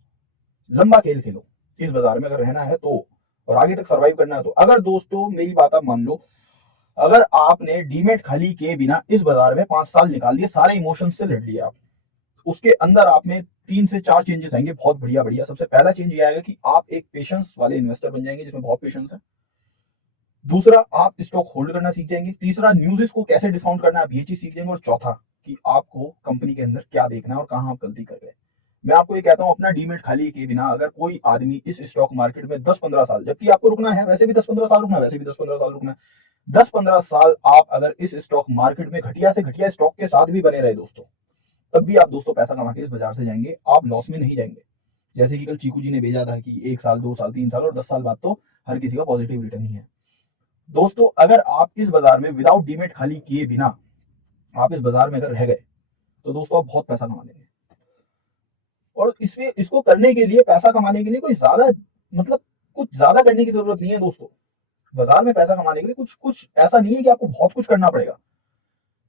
लंबा खेल खेलो इस बाजार में, अगर रहना है तो, और आगे तक सर्वाइव करना है तो। अगर दोस्तों मेरी बात आप मान लो, अगर आपने डीमेट खाली किए बिना इस बाजार में 5 साल निकाल दिए, सारे इमोशंस से लड़ लिया आप, उसके अंदर आप में 3 से 4 चेंजेस आएंगे बहुत बढ़िया बढ़िया। सबसे पहला चेंज ये आएगा कि आप एक पेशेंस वाले इन्वेस्टर बन जाएंगे जिसमें बहुत पेशेंस है। दूसरा, आप स्टॉक होल्ड करना सीख जाएंगे। तीसरा, न्यूज़ को कैसे डिस्काउंट करना है आप ये चीज सीख जाएंगे। और चौथा, कि आपको कंपनी के अंदर क्या देखना है और कहां आप गलती कर गए। मैं आपको ये कहता हूं, अपना डीमेट खाली किए बिना अगर कोई आदमी इस स्टॉक मार्केट में 10-15 साल, जबकि आपको रुकना है, वैसे भी 10-15 साल रुकना है, वैसे भी 10-15 साल रुकना है, 10-15 साल आप अगर इस स्टॉक मार्केट में घटिया से घटिया स्टॉक के साथ भी बने रहे दोस्तों, तब भी आप दोस्तों पैसा कमा के इस बाजार से जाएंगे, आप लॉस में नहीं जाएंगे। जैसे कि कल चीकू जी ने भेजा था कि 1 साल 2 साल 3 साल और 10 साल बाद तो हर किसी का पॉजिटिव रिटर्न ही है। दोस्तों अगर आप इस बाजार में विदाउट डीमेट खाली किए बिना आप इस बाजार में अगर रह गए तो दोस्तों आप बहुत पैसा कमा लेंगे। और इसमें इसको करने के लिए, पैसा कमाने के लिए कोई ज्यादा मतलब कुछ ज्यादा करने की जरूरत नहीं है दोस्तों। बाजार में पैसा कमाने के लिए कुछ कुछ ऐसा नहीं है कि आपको बहुत कुछ करना पड़ेगा।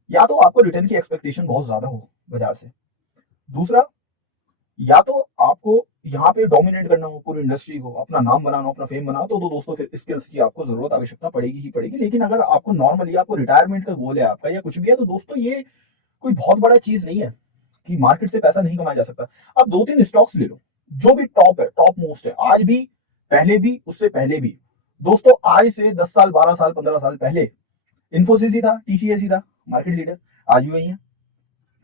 या तो आपको रिटर्न की एक्सपेक्टेशन बहुत ज्यादा हो बाजार से, दूसरा या तो आपको यहाँ पे डोमिनेट करना हो पूरी इंडस्ट्री को, अपना नाम बनाना हो, अपना फेम बनाना, तो दोस्तों फिर स्किल्स की आपको जरूरत आवश्यकता पड़ेगी ही पड़ेगी। लेकिन अगर आपको नॉर्मली आपको रिटायरमेंट का गोल है आपका या कुछ भी है, तो दोस्तों ये कोई बहुत बड़ा चीज नहीं है कि मार्केट से पैसा नहीं कमाया जा सकता। अब 2-3 स्टॉक्स ले लो जो भी टॉप है, टॉप मोस्ट है, आज भी, पहले भी, उससे पहले भी। दोस्तों आज से 10 साल 12 साल 15 साल पहले इन्फोसिस ही था, टीसीएस ही था मार्केट लीडर, आज भी वही है।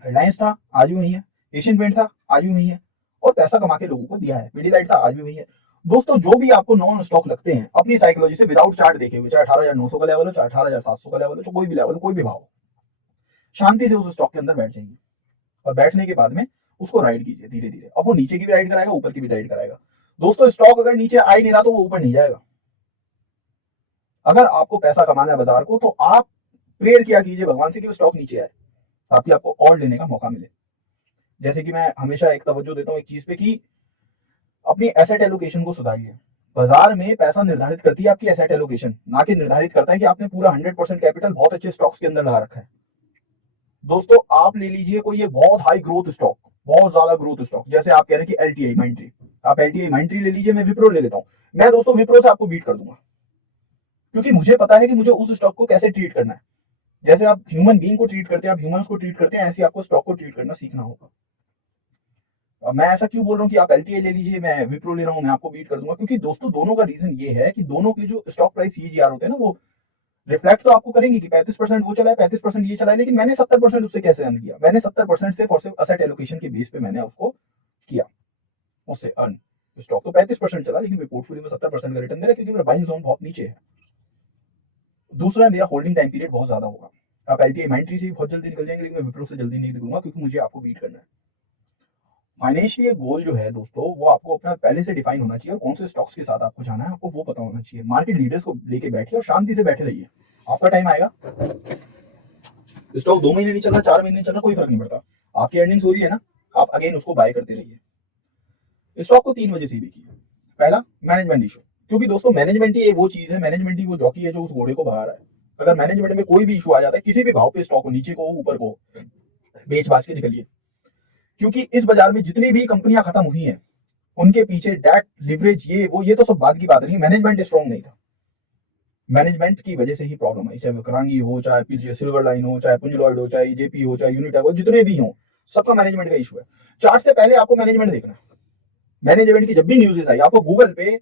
रिलायंस था, आज भी वही है। एशियन पेंट था, आज भी वही है। और पैसा कमा के लोगों को दिया है। पीडीलाइट था, आज भी वही है। दोस्तों जो भी आपको नॉन स्टॉक लगते हैं, अपनी साइकोलॉजी से विदाउट चार्ट देखे हुए, चाहे 18,900 का लेवल हो, चाहे 18,700 का लेवल हो, कोई भी लेवल हो, कोई भी भाव हो, शांति से उस स्टॉक के अंदर बैठ जाइए और बैठने के बाद में उसको राइड कीजिए धीरे धीरे। अब वो नीचे की भी राइड कराएगा, ऊपर की भी राइड कराएगा। दोस्तों स्टॉक अगर नीचे आ ही नहीं रहा तो वो ऊपर नहीं जाएगा। अगर आपको पैसा कमाना है बाजार को, तो आप प्रेयर किया कीजिए भगवान से कि वो स्टॉक नीचे आए ताकि आपको और लेने का मौका मिले। जैसे कि मैं हमेशा एक तवज्जो देता हूं एक चीज पे कि अपनी एसेट एलोकेशन को सुधारिए। बाजार में पैसा निर्धारित करती है आपकी एसेट एलोकेशन, ना कि निर्धारित करता है कि आपने पूरा 100% कैपिटल बहुत अच्छे स्टॉक्स के अंदर लगा रखा है। दोस्तों आप ले लीजिए कोई ये बहुत हाई ग्रोथ स्टॉक, बहुत ज्यादा ग्रोथ स्टॉक, जैसे आप कह रहे हैं कि एलटीआई माइंट्री, आप एलटीआई माइंट्री ले लीजिए, मैं विप्रो ले लेता हूं। मैं दोस्तों विप्रो से आपको बीट कर दूंगा, क्योंकि मुझे पता है कि मुझे उस स्टॉक को कैसे ट्रीट करना है। जैसे आप ह्यूमन बीइंग को ट्रीट करते हैं, आप ह्यूमंस को ट्रीट करते हैं, ऐसे आपको स्टॉक को ट्रीट करना सीखना होगा। अब मैं ऐसा क्यों बोल रहा हूँ कि आप एलटीआई ले लीजिए, मैं विप्रो ले रहा हूँ, मैं आपको बीट कर दूंगा, क्योंकि दोस्तों दोनों का रीजन ये है कि दोनों के जो स्टॉक प्राइस सीजीआर होते हैं ना, वो रिफ्लेक्ट तो आपको करेंगे कि 35% वो चला है, 35% ये चला है, लेकिन मैंने 70% उससे कैसे अर्न किया? मैंने 70% से और सिर्फ असेट एलोकेशन के बेस पे मैंने उसको किया, उससे अर्न। स्टॉक तो 35% चला, लेकिन पोर्टफोलियो में 70% का रिटर्न दे रहा है, क्योंकि मेरा बाइंग जोन बहुत नीचे है। दूसरा, मेरा होल्डिंग टाइम पीरियड बहुत ज्यादा होगा। आप एलटीआई माइंट्री से बहुत जल्दी निकल जाएंगे, लेकिन मैं विप्रो से जल्दी नहीं निकलूंगा, क्योंकि मुझे आपको बीट करना है। फाइनेंशियली गोल जो है दोस्तों, वो आपको अपना पहले से डिफाइन होना चाहिए, और कौन से स्टॉक्स के साथ आपको जाना है आपको वो पता होना चाहिए। मार्केट लीडर्स को लेके बैठिए और शांति से बैठे रहिए, आपका टाइम आएगा। स्टॉक 2 महीने नहीं चल रहा, 4 महीने नहीं चल रहा, कोई फर्क नहीं पड़ता। आपकी अर्निंग्स हो रही है ना, आप अगेन उसको बाय करते रहिए। स्टॉक को 3 वजह से देखिए। पहला, मैनेजमेंट इशू, क्योंकि दोस्तों मैनेजमेंट ही वो चीज है, मैनेजमेंट ही वो जॉकी है जो उस घोड़े को भगा रहा है। अगर मैनेजमेंट में कोई भी इशू आ जाता है, किसी भी भाव पे स्टॉक को नीचे को ऊपर को बेच बाज के निकलिए, क्योंकि इस बाजार में जितनी भी कंपनियां खत्म हुई हैं, उनके पीछे डेट, लिवरेज, ये तो सब बात की बात नहीं, मैनेजमेंट स्ट्रॉन्ग नहीं था। मैनेजमेंट की वजह से ही प्रॉब्लम आई, चाहे विक्रांगी हो, चाहे फिर सिल्वर लाइन हो, चाहे पुंज लॉयड हो, चाहे जेपी हो, चाहे यूनिटेक हो, जितने भी हो, सबका मैनेजमेंट का इशू है। चार्ट से पहले आपको मैनेजमेंट देखना है। मैनेजमेंट की जब भी न्यूज़ आई, आपको गूगल पे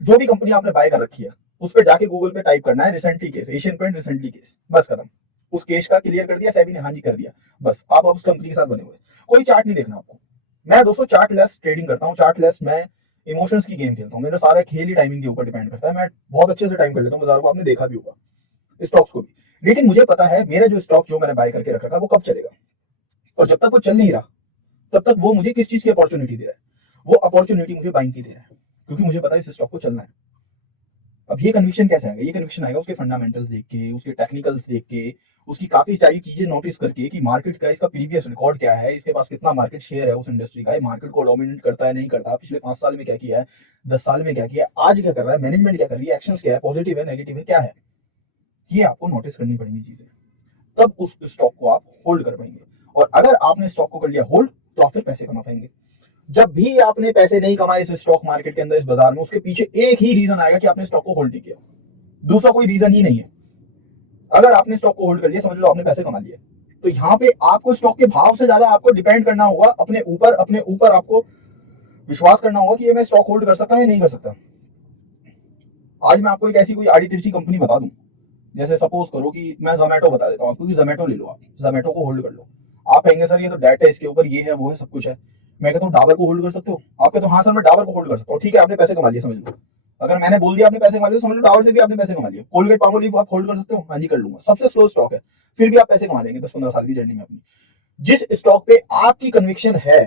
जो भी कंपनी आपने बाय कर रखी है, उस पर जाके गूगल पे टाइप करना है recently case, Asian paint recently case, बस खत्म। उस केस का क्लियर कर दिया, सेबी ने हाँ जी कर दिया, बस आप उस कंपनी के साथ बने हुए। कोई चार्ट नहीं देखना आपको। मैं दोस्तों चार्ट लेस ट्रेडिंग करता हूँ, चार्ट लेस मैं इमोशंस की गेम खेलता हूँ। मेरा सारा खेल ही टाइमिंग के ऊपर डिपेंड करता है। मैं बहुत अच्छे से टाइम कर लेता हूँ बाजार को, आपने देखा भी होगा, स्टॉक्स को भी। लेकिन मुझे पता है मेरा जो स्टॉक जो मैंने बाय करके रखा था वो कब चलेगा, और जब तक वो चल नहीं रहा तब तक वो मुझे किस चीज की अपॉर्चुनिटी दे रहा है, वो अपॉर्चुनिटी मुझे बाइंग की दे रहा है, क्योंकि मुझे पता है इस स्टॉक को चलना है। अब ये कन्विक्शन कैसे आएगा? ये कन्विक्शन आएगा उसके फंडामेंटल्स देख के, उसके टेक्निकल्स देख के, उसकी काफी सारी चीजें नोटिस करके कि मार्केट का इसका प्रीवियस रिकॉर्ड क्या है, इसके पास कितना मार्केट शेयर है उस इंडस्ट्री का, मार्केट को डोमिनेट करता है नहीं करता, पिछले 5 साल में क्या किया है, 10 साल में क्या किया है, आज क्या कर रहा है, मैनेजमेंट क्या कर रही है, एक्शंस क्या है, पॉजिटिव है नेगेटिव है क्या है, ये आपको नोटिस करनी पड़ेंगी चीजें, तब उस स्टॉक को आप होल्ड कर पाएंगे। और अगर आपने स्टॉक को कर लिया होल्ड, तो आप फिर पैसे कमा पाएंगे। जब भी आपने पैसे नहीं कमाए इस स्टॉक मार्केट के अंदर, इस बाजार में, उसके पीछे एक ही रीजन आएगा कि आपने स्टॉक को होल्ड नहीं किया, दूसरा कोई रीजन ही नहीं है। अगर आपने स्टॉक को होल्ड कर लिया, समझ लो आपने पैसे कमा लिए। तो यहाँ पे आपको स्टॉक के भाव से ज्यादा आपको डिपेंड करना होगा अपने ऊपर आपको विश्वास करना होगा कि ये मैं स्टॉक होल्ड कर सकता हूँ या नहीं कर सकता। आज मैं आपको एक ऐसी कोई आड़ी तिरछी कंपनी बता दूं, जैसे सपोज करो कि मैं जोमेटो बता देता हूँ आपको कि जोमेटो ले लो, आप जोमेटो को होल्ड कर लो। आप कहेंगे सर ये तो डेट है, इसके ऊपर ये है वो है सब कुछ है। मैं कहता हूँ डाबर को होल्ड कर सकते हो? आप कहते हो हाँ सर मैं डाबर को होल्ड कर सकता हूँ। ठीक है, आपने पैसे कमा लिए, समझ लो। अगर मैंने बोल दिया आपने पैसे कमा लिए, समझ लो डाबर से भी आपने पैसे कमा लिए। कोलगेट पामोलिव आप होल्ड कर सकते हो? हाँ जी कर लूंगा। सबसे स्लो स्टॉक है, फिर भी आप पैसे कमा लेंगे 10-15 साल की जर्नी में अपनी। जिस स्टॉक पे आपकी कन्विक्शन है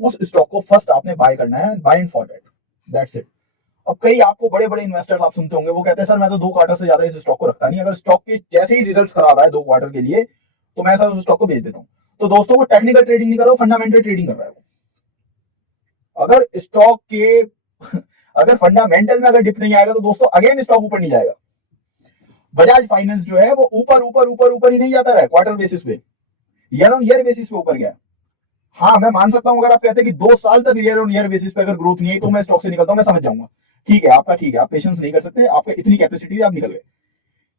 उस स्टॉक को फर्स्ट आपने बाय करना है, buy and forget, that's it. अब कई आपको बड़े बड़े इन्वेस्टर्स आप सुनते होंगे, वो कहते हैं सर मैं तो 2 क्वार्टर से ज्यादा इस स्टॉक को रखता नहीं, अगर स्टॉक के जैसे ही रिजल्ट्स खराब आए 2 क्वार्टर के लिए तो मैं सर उस स्टॉक को बेच देता हूं। तो दोस्तों वो टेक्निकल ट्रेडिंग नहीं कर रहा, वो फंडामेंटल ट्रेडिंग कर रहा है वो। अगर स्टॉक के अगर फंडामेंटल में अगर डिप नहीं आएगा तो दोस्तों अगेन स्टॉक ऊपर नहीं जाएगा। बजाज फाइनेंस जो है वो ऊपर ऊपर ऊपर ऊपर ही नहीं जाता रहा, क्वार्टर बेसिस पे, ईयर ऑन ईयर बेसिस पे ऊपर गया। हाँ मैं मान सकता हूं अगर आप कहते हैं कि 2 साल तक ईयर ऑन ईयर बेसिस पे अगर ग्रोथ नहीं आई तो मैं स्टॉक से निकलता हूं, मैं समझ जाऊंगा, ठीक है आपका, ठीक है आप पेशेंस नहीं कर सकते, आपका इतनी कैपेसिटी आप निकल गए।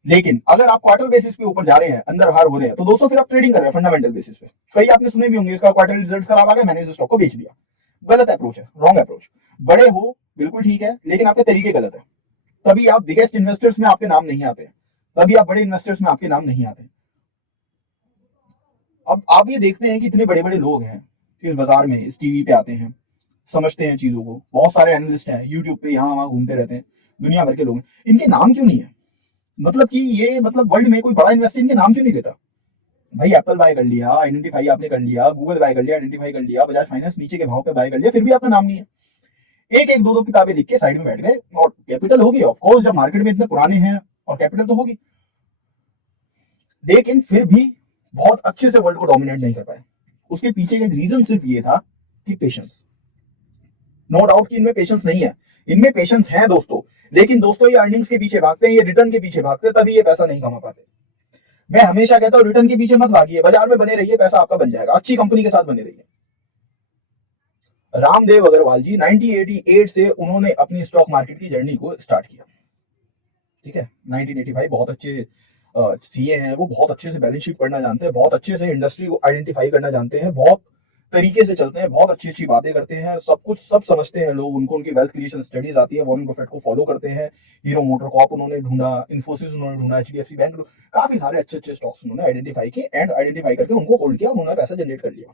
लेकिन अगर आप क्वार्टर बेसिस पे ऊपर जा रहे हैं, अंदर बाहर हो रहे हैं, तो दोस्तों फिर आप ट्रेडिंग कर रहे हैं फंडामेंटल बेसिस पे। कई आपने सुने भी होंगे इसका क्वार्टर रिजल्ट खराब आ गया, मैंने इस स्टॉक को बेच दिया। गलत अप्रोच है, रॉन्ग अप्रोच। बड़े हो बिल्कुल ठीक है, लेकिन आपके तरीके गलत है, तभी आप बिगेस्ट इन्वेस्टर्स में आपके नाम नहीं आते हैं, तभी आप बड़े इन्वेस्टर्स में आपके नाम नहीं आते। अब आप ये देखते हैं कि इतने बड़े बड़े लोग हैं इस बाजार में, इस टीवी पे आते हैं, समझते हैं चीजों को, बहुत सारे एनालिस्ट हैं यूट्यूब पे यहाँ वहां घूमते रहते हैं, दुनिया भर के लोग हैं, इनके नाम क्यों नहीं है? मतलब कि ये मतलब वर्ल्ड में कोई बड़ा इन्वेस्टर इनके नाम क्यों नहीं लेता? भाई एप्पल बाय कर लिया, आइडेंटिफाई आपने कर लिया, गूगल बाय कर लिया, आइडेंटिफाई कर लिया, बजाज फाइनेंस नीचे के भाव पे बाय कर लिया, फिर भी आपका नाम नहीं है। एक एक दो किताबें लिख के साइड में बैठ गए, और कैपिटल होगी ऑफकोर्स, जब मार्केट में इतने पुराने हैं और कैपिटल तो होगी, लेकिन फिर भी बहुत अच्छे से वर्ल्ड को डोमिनेट नहीं कर पाए। उसके पीछे एक रीजन सिर्फ ये था कि पेशेंस। नो डाउट कि इनमें पेशेंस नहीं है, इनमें पेशेंस है दोस्तों, लेकिन दोस्तों ये अर्निंग्स के पीछे भागते हैं, ये रिटर्न के पीछे भागते हैं, तभी ये पैसा नहीं कमा पाते। मैं हमेशा कहता हूं रिटर्न के पीछे मत भागिए, बाजार में बने रहिए, पैसा आपका बन जाएगा, अच्छी कंपनी के साथ बने रहिए। रामदेव अग्रवाल जी 1988 से उन्होंने अपनी स्टॉक मार्केट की जर्नी को स्टार्ट किया, ठीक है। 1985 बहुत अच्छे सीए हैं, वो बहुत अच्छे से बैलेंस शीट पढ़ना जानते हैं, बहुत अच्छे से इंडस्ट्री को आइडेंटिफाई करना जानते हैं, बहुत तरीके से चलते हैं, बहुत अच्छी अच्छी बातें करते हैं, सब कुछ सब समझते हैं लोग उनको, उनकी वेल्थ क्रिएशन स्टडीज आती है, वॉरेन बफेट को फॉलो करते हैं, हीरो मोटर कॉर्प उन्होंने ढूंढा, इन्फोसिस उन्होंने ढूंढा, एचडीएफसी बैंक, काफी सारे अच्छे अच्छे स्टॉक्स उन्होंने आइडेंटिफाई किए एंड आइडेंटिफाई करके उनको होल्ड किया, उन्होंने पैसा जनरेट कर लिया।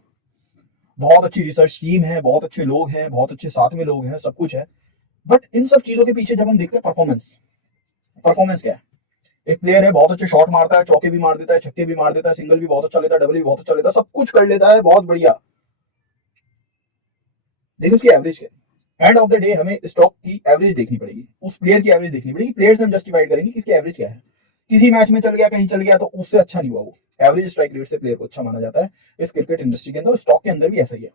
बहुत अच्छी रिसर्च टीम है, बहुत अच्छे लोग हैं, बहुत अच्छे साथ में लोग हैं, सब कुछ है। बट इन सब चीजों के पीछे जब हम देखते हैं परफॉर्मेंस, परफॉर्मेंस क्या है? एक प्लेयर है बहुत अच्छे शॉट मारता है, चौके भी मार देता है, छक्के भी मार देता है, सिंगल भी बहुत अच्छा लेता है, डबल भी बहुत अच्छा लेता है, सब कुछ कर लेता है, बहुत बढ़िया, लेकिन उसकी एवरेज क्या है? एंड ऑफ द डे हमें स्टॉक की एवरेज देखनी पड़ेगी, उस प्लेयर की एवरेज देखनी पड़ेगी, प्लेयर से हम जस्टिफाइड करेंगे कि इसकी एवरेज क्या है। किसी मैच में चल गया, कहीं चल गया, तो उससे अच्छा नहीं हुआ, वो एवरेज स्ट्राइक रेट से प्लेयर को अच्छा माना जाता है इस क्रिकेट इंडस्ट्री के अंदर, स्टॉक के अंदर भी ऐसा ही है।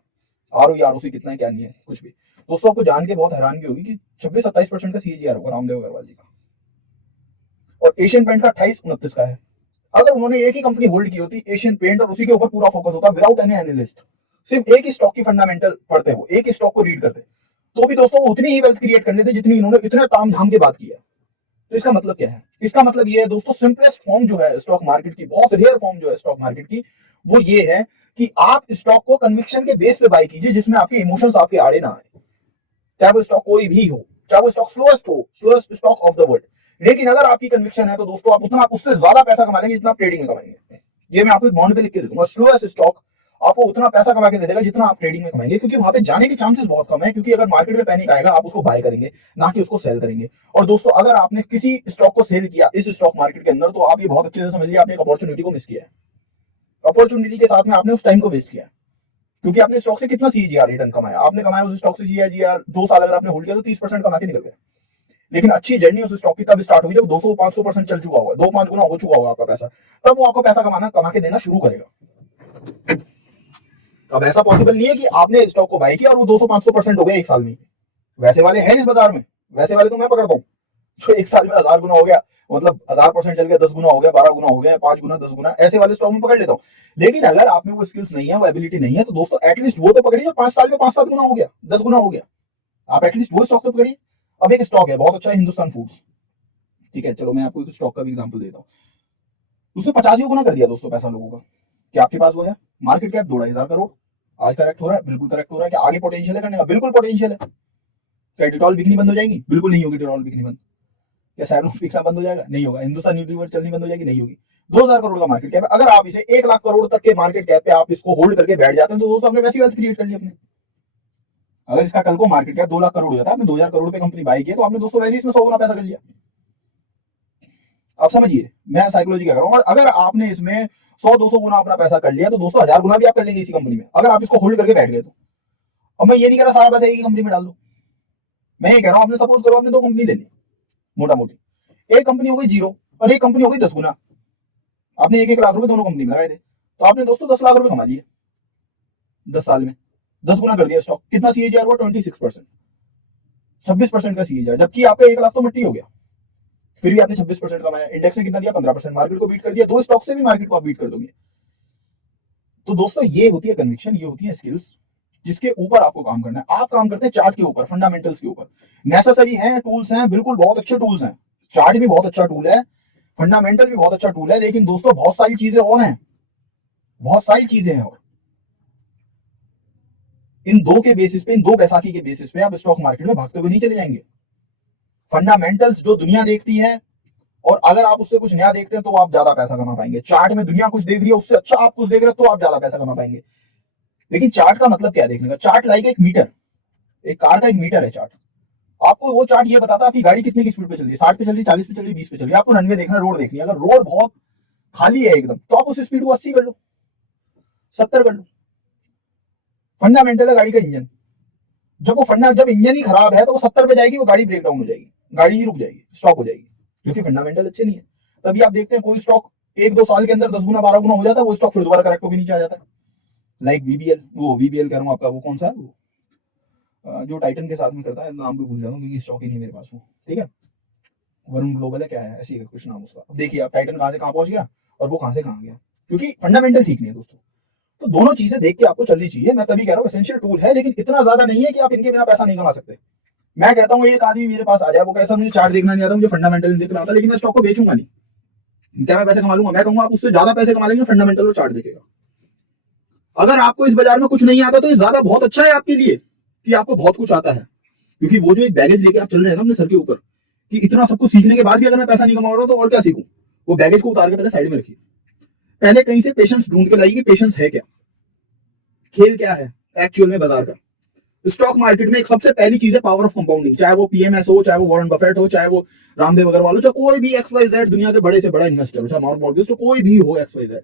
आरओसी कितना है क्या नहीं है कुछ भी। दोस्तों आपको जान के बहुत हैरानगी होगी कि 26-27% का सीएजीआर होगा रामदेव अग्रवाल जी का, और एशियन पेंट का 28-29 का है। अगर उन्होंने एक ही कंपनी होल्ड की होती एशियन पेंट, और उसी के ऊपर पूरा फोकस होता विदाउट एनी एनालिस्ट, सिर्फ एक ही स्टॉक की फंडामेंटल पढ़ते हो, एक ही स्टॉक को रीड करते, तो भी दोस्तों उतनी ही वेल्थ क्रिएट करने थे जितनी इन्होंने इतने ताम झाम के बात किया। तो इसका मतलब क्या है? इसका मतलब ये है दोस्तों, सिंपलेस्ट फॉर्म जो है स्टॉक मार्केट की, बहुत रेयर फॉर्म जो है स्टॉक मार्केट की, वो ये है कि आप स्टॉक को कन्विक्शन के बेस पे बाय कीजिए, जिसमें आपके इमोशंस आपके आड़े ना आए, चाहे वो स्टॉक कोई भी हो, चाहे वो स्टॉक स्लोएस्ट हो, slowest stock of the world. लेकिन अगर आपकी कन्विक्शन है तो दोस्तों आप उतना उससे ज्यादा पैसा कमा लेंगे जितना आप ट्रेडिंग में कमाएंगे। ये मैं आपको एक बॉन्ड पे लिख के दे दूंगा, स्लोएस्ट स्टॉक आपको उतना पैसा कमा के दे देगा जितना आप ट्रेडिंग में कमाएंगे, क्योंकि वहां पे जाने के चांसेस बहुत कम है, क्योंकि अगर मार्केट में पैनिक आएगा आप उसको बाय करेंगे, ना कि उसको सेल करेंगे। और दोस्तों अगर आपने किसी स्टॉक को सेल किया इस स्टॉक मार्केट के अंदर, तो आप ये बहुत अच्छे से समझ लिया आपने एक अपॉर्चुनिटी को मिस किया है, अपॉर्चुनिटी के साथ में आपने उस टाइम को वेस्ट किया है, क्योंकि आपने स्टॉक से कितना सीजीआर रिटर्न कमाया, आपने कमाया उस स्टॉक से सीजीआर 2 साल अगर आपने होल्ड किया तो 30% कमा के निकल गए। लेकिन अच्छी जर्नी उस स्टॉक की तब स्टार्ट हुई जब 200-500% चल चुका होगा, 2-5 गुना हो चुका होगा आपका पैसा, तब वो आपको पैसा कमा के देना शुरू करेगा। अब ऐसा पॉसिबल नहीं है कि आपने स्टॉक को बाय किया और वो 200-500% हो गया एक साल में। वैसे वाले हैं इस बाजार में, वैसे वाले तो मैं पकड़ता हूँ जो एक साल में 1000 गुना हो गया, मतलब 1000% चल गया, 10 गुना हो गया, 12 गुना हो गया, 5 गुना, 10 गुना, ऐसे वाले स्टॉक में पकड़ लेता हूँ। लेकिन अगर आप में वो स्किल्स नहीं है, वो एबिलिटी नहीं है, तो दोस्तों एटलीस्ट वो तो पकड़िए जो 5 साल में 5-7 गुना हो गया, 10 गुना हो गया, आप एटलीस्ट वो स्टॉक तो पकड़िए। अब एक स्टॉक है बहुत अच्छा है, हिंदुस्तान फूड्स, ठीक है, चलो मैं आपको एक स्टॉक का भी एग्जांपल देता हूँ। उसने 85 गुना कर दिया दोस्तों पैसा लोगों का। क्या आपके पास वो है? मार्केट कैप 2-2.5 करोड़, आज करेक्ट हो रहा है, बिल्कुल करेक्ट हो रहा है। क्या आगे पोटेंशियल है करने का? बिल्कुल पोटेंशियल है। क्या डिटॉल बिकनी बंद हो जाएगी? बिल्कुल नहीं होगी डिटॉल बिकनी बंद। क्या सैलून बिकना बंद हो जाएगा? नहीं होगा। हिंदुस्तान यूनिलीवर चलनी बंद हो जाएगी? नहीं होगी। 2000 करोड़ का मार्केट कैप है, अगर आप इसे 1 लाख करोड़ तक के मार्केट कैप पे आप इसको होल्ड करके बैठ जाते हैं तो दोस्तों आपने वैसी वेल्थ क्रिएट कर ली अपने। अगर इसका कल को मार्केट कैप 2 लाख करोड़ हो जाता है, आपने 2000 करोड़ पे कंपनी बाई की तो आपने दोस्तों वैसे इसमें 100 गुना पैसा कर लिया। आप समझिए मैं साइकोलॉजी क्या कर रहा हूं। अगर आपने इसमें 100-200 गुना अपना पैसा कर लिया तो दोस्तों 1000 गुना भी आप कर लेंगे इसी कंपनी में, अगर आप इसको होल्ड करके बैठ गए तो। अब मैं ये नहीं कह रहा सारा पैसा एक ही कंपनी में डाल दो, मैं ये कह रहा हूं आपने सपोज करो आपने 2 कंपनी ले ली मोटा मोटी, एक कंपनी हो गई 0 और एक कंपनी हो गई 10 गुना, आपने 1-1 लाख रुपए दोनों कंपनी में लगाए थे, तो आपने दोस्तों 10 लाख रुपए कमा लिए 10 साल में, 10 गुना कर दिया स्टॉक। कितना सीएजीआर हुआ? 26%, 26% का सीएजीआर, जबकि आपका 1 लाख तो मिट्टी हो गया, फिर भी आपने 26% कमाया। इंडेक्स ने कितना दिया? 15%, मार्केट को बीट कर दिया। 2 स्टॉक से भी मार्केट को आप बीट कर दोगे। तो दोस्तों ये होती है कन्विक्शन, ये होती है स्किल्स, जिसके ऊपर आपको काम करना है। आप काम करते हैं चार्ट के ऊपर, फंडामेंटल्स के ऊपर। नेसेसरी है, टूल्स हैं, बिल्कुल बहुत अच्छे टूल्स हैं, चार्ट भी बहुत अच्छा टूल है, फंडामेंटल भी बहुत अच्छा टूल है, लेकिन दोस्तों बहुत सारी चीजें और हैं, बहुत सारी चीजें हैं। और इन 2 के बेसिस पे, इन 2 बैसाखी के बेसिस पे आप स्टॉक मार्केट में भागते हुए नहीं चले जाएंगे। फंडामेंटल्स जो दुनिया देखती है, और अगर आप उससे कुछ नया देखते हैं तो आप ज्यादा पैसा कमा पाएंगे। चार्ट में दुनिया कुछ देख रही है, उससे अच्छा आप कुछ देख रहे हो तो आप ज्यादा पैसा कमा पाएंगे। लेकिन चार्ट का मतलब क्या है देखने का? चार्ट लाइक एक मीटर, एक कार का एक मीटर है चार्ट। आपको वो चार्ट ये बताता है आपकी गाड़ी कितने की स्पीड पे चल रही है, 60 पे चल रही है, 40 पे चल रही है, 20 पे चल रही है। आपको रनवे देखना है, रोड देखनी है। अगर रोड बहुत खाली है एकदम, तो आप उस स्पीड को 80 कर लो, 70 कर लो। फंडामेंटल है गाड़ी का इंजन, जब इंजन ही खराब है तो वो 70 पे जाएगी, वो गाड़ी ब्रेक डाउन हो जाएगी, गाड़ी ही रुक जाएगी, स्टॉप हो जाएगी, क्योंकि फंडामेंटल अच्छे नहीं है। तभी आप देखते हैं कोई स्टॉक 1-2 साल के अंदर 10 गुना 12 गुना हो जाता है, वो स्टॉक फिर दोबारा करेक्ट होकर नीचे आ जाता है। लाइक वीबीएल, वो वीबीएल कह रहा हूँ आपका, वो कौन सा है जो टाइटन के साथ में करता है, नाम भी भूल जाता हूँ क्योंकि स्टॉक ही नहीं मेरे पास वो, ठीक है, वरुण ग्लोबल है क्या है, ऐसी कुछ नाम उसका। देखिए आप टाइटन कहां से कहां पहुंच गया और वो कहां से कहां गया, क्योंकि फंडामेंटल ठीक नहीं है दोस्तों। तो दोनों चीजें देख के आपको चलनी चाहिए। मैं तभी कह रहा हूँ एसेंशियल टूल है, लेकिन इतना ज्यादा नहीं है कि आप इनके बिना पैसा नहीं कमा सकते। मैं कहता हूँ एक आदमी मेरे पास आ जाए, वो कैसा, मुझे चार्ट देखना नहीं आता, मुझे फंडामेंटल नहीं देखना आता, लेकिन मैं स्टॉक को बेचूंगा नहीं, क्या मैं पैसे कमा लूंगा? मैं कहूंगा आप उससे ज्यादा पैसे कमा लेंगे फंडामेंटल और चार्ट देखेगा। अगर आपको इस बाजार में कुछ नहीं आता तो ये ज्यादा बहुत अच्छा है आपके लिए कि आपको बहुत कुछ आता है, क्योंकि वो जो एक बैगेज लेके आप चल रहे हैं ना अपने सर के ऊपर, कि इतना सब कुछ सीखने के बाद भी अगर मैं पैसा नहीं कमा रहा हूं तो और क्या सीखूं, वो बैगेज को उतार के पहले साइड में रखिए। पहले कहीं से पेशेंस ढूंढ के लाइए कि पेशेंस है क्या, खेल क्या है एक्चुअल में बाजार का। स्टॉक मार्केट में एक सबसे पहली चीज है पावर ऑफ कंपाउंडिंग। चाहे वो पीएमएस हो, चाहे वो वॉरेन बफेट हो, चाहे वो रामदेव अग्रवाल हो, चाहे कोई भी XYZ दुनिया के बड़े से बड़ा इन्वेस्टर हो, चाहे मार्क मॉर्गेज, तो कोई भी हो XYZ,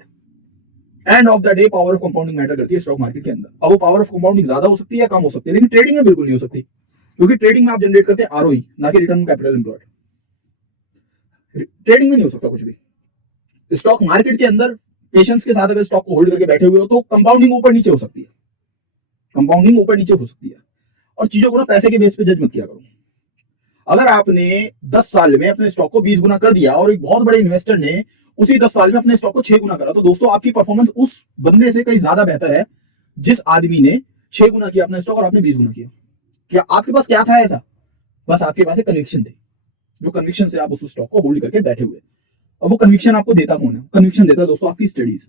end of the day power of compounding matter करती है स्टॉक मार्केट के अंदर। अब वो पावर ऑफ कंपाउंडिंग ज्यादा हो सकती है, कम हो सकती है, लेकिन ट्रेडिंग में बिल्कुल नहीं हो सकती, क्योंकि ट्रेडिंग में आप जनरेट करते हैं ROE, ना कि return on capital employed. Trading में नहीं हो सकता कुछ भी। स्टॉक मार्केट के अंदर पेशेंस के साथ अगर स्टॉक को होल्ड करके बैठे हुए हो तो कंपाउंडिंग ऊपर नीचे हो सकती है, कंपाउंडिंग ऊपर नीचे हो सकती है। और चीजों को ना पैसे के बेस पे जज मत किया करो। अगर आपने 10 साल में अपने स्टॉक को 20 गुना कर दिया और एक बहुत बड़े इन्वेस्टर ने उसी 10 साल में अपने स्टॉक को 6 गुना करा, तो दोस्तों आपकी परफॉर्मेंस उस बंदे से कहीं ज्यादा बेहतर है जिस आदमी ने 6 गुना किया अपना स्टॉक और आपने 20 गुना किया। क्या आपके पास क्या था ऐसा? बस आपके पास एक कन्विक्शन थी, जो कन्विक्शन से आप उस स्टॉक को होल्ड करके बैठे हुए। और वो कन्विक्शन आपको देता कौन है? कन्विक्शन देता है दोस्तों आपकी स्टडीज,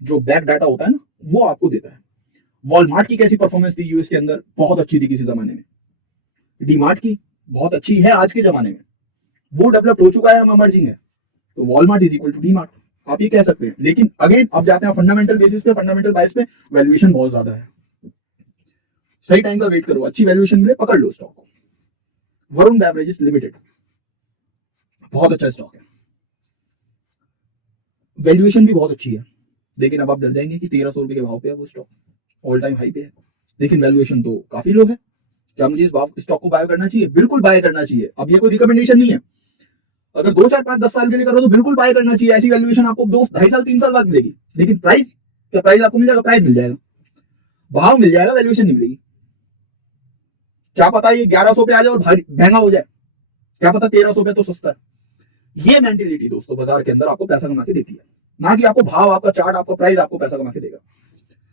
जो बैक डाटा होता है ना, वो आपको देता है। वॉलमार्ट की कैसी परफॉर्मेंस थी यूएस के अंदर? बहुत अच्छी थी किसी जमाने में। डीमार्ट की बहुत अच्छी है आज के जमाने में, वो डेवलप हो चुका है, हम इमर्जिंग है। तो Walmart is equal to DMart, आप ये कह सकते हैं। लेकिन अगेन अब जाते हैं फंडामेंटल बेसिस पे, फंडामेंटल बाइस पे, वैल्यूएशन बहुत ज्यादा है। सही टाइम का वेट करो, अच्छी वैल्यूएशन मिले पकड़ लो स्टॉक को। वरुण बेवरेजेस लिमिटेड बहुत अच्छा स्टॉक है, वैल्यूएशन भी बहुत अच्छी है, लेकिन अब आप डर जाएंगे कि 1300 रुपए के भाव पे है वो स्टॉक, ऑल टाइम हाई पे है, लेकिन वैल्यूएशन तो काफी लो है। क्या मुझे इस स्टॉक को बाय करना चाहिए? बिल्कुल बाय करना चाहिए। अब ये कोई रिकमेंडेशन नहीं है, अगर 2, 4, 5, 10 साल के लिए करो तो बिल्कुल बाय करना चाहिए। ऐसी वैल्यूएशन आपको 2, 2.5 साल 3 साल बाद मिलेगी, लेकिन प्राइस क्या? प्राइस आपको मिल जाएगा, प्राइस मिल जाएगा, भाव मिल जाएगा, वैल्यूएशन नहीं मिलेगी। क्या पता ये 1100 पे आ जाए और महंगा हो जाए, क्या पता 1300 पे तो सस्ता है। ये मेंटेलिटी दोस्तों बाजार के अंदर आपको पैसा कमा के देती है, ना कि आपको भाव, आपका चार्ट, आपका प्राइस आपको पैसा कमा के देगा।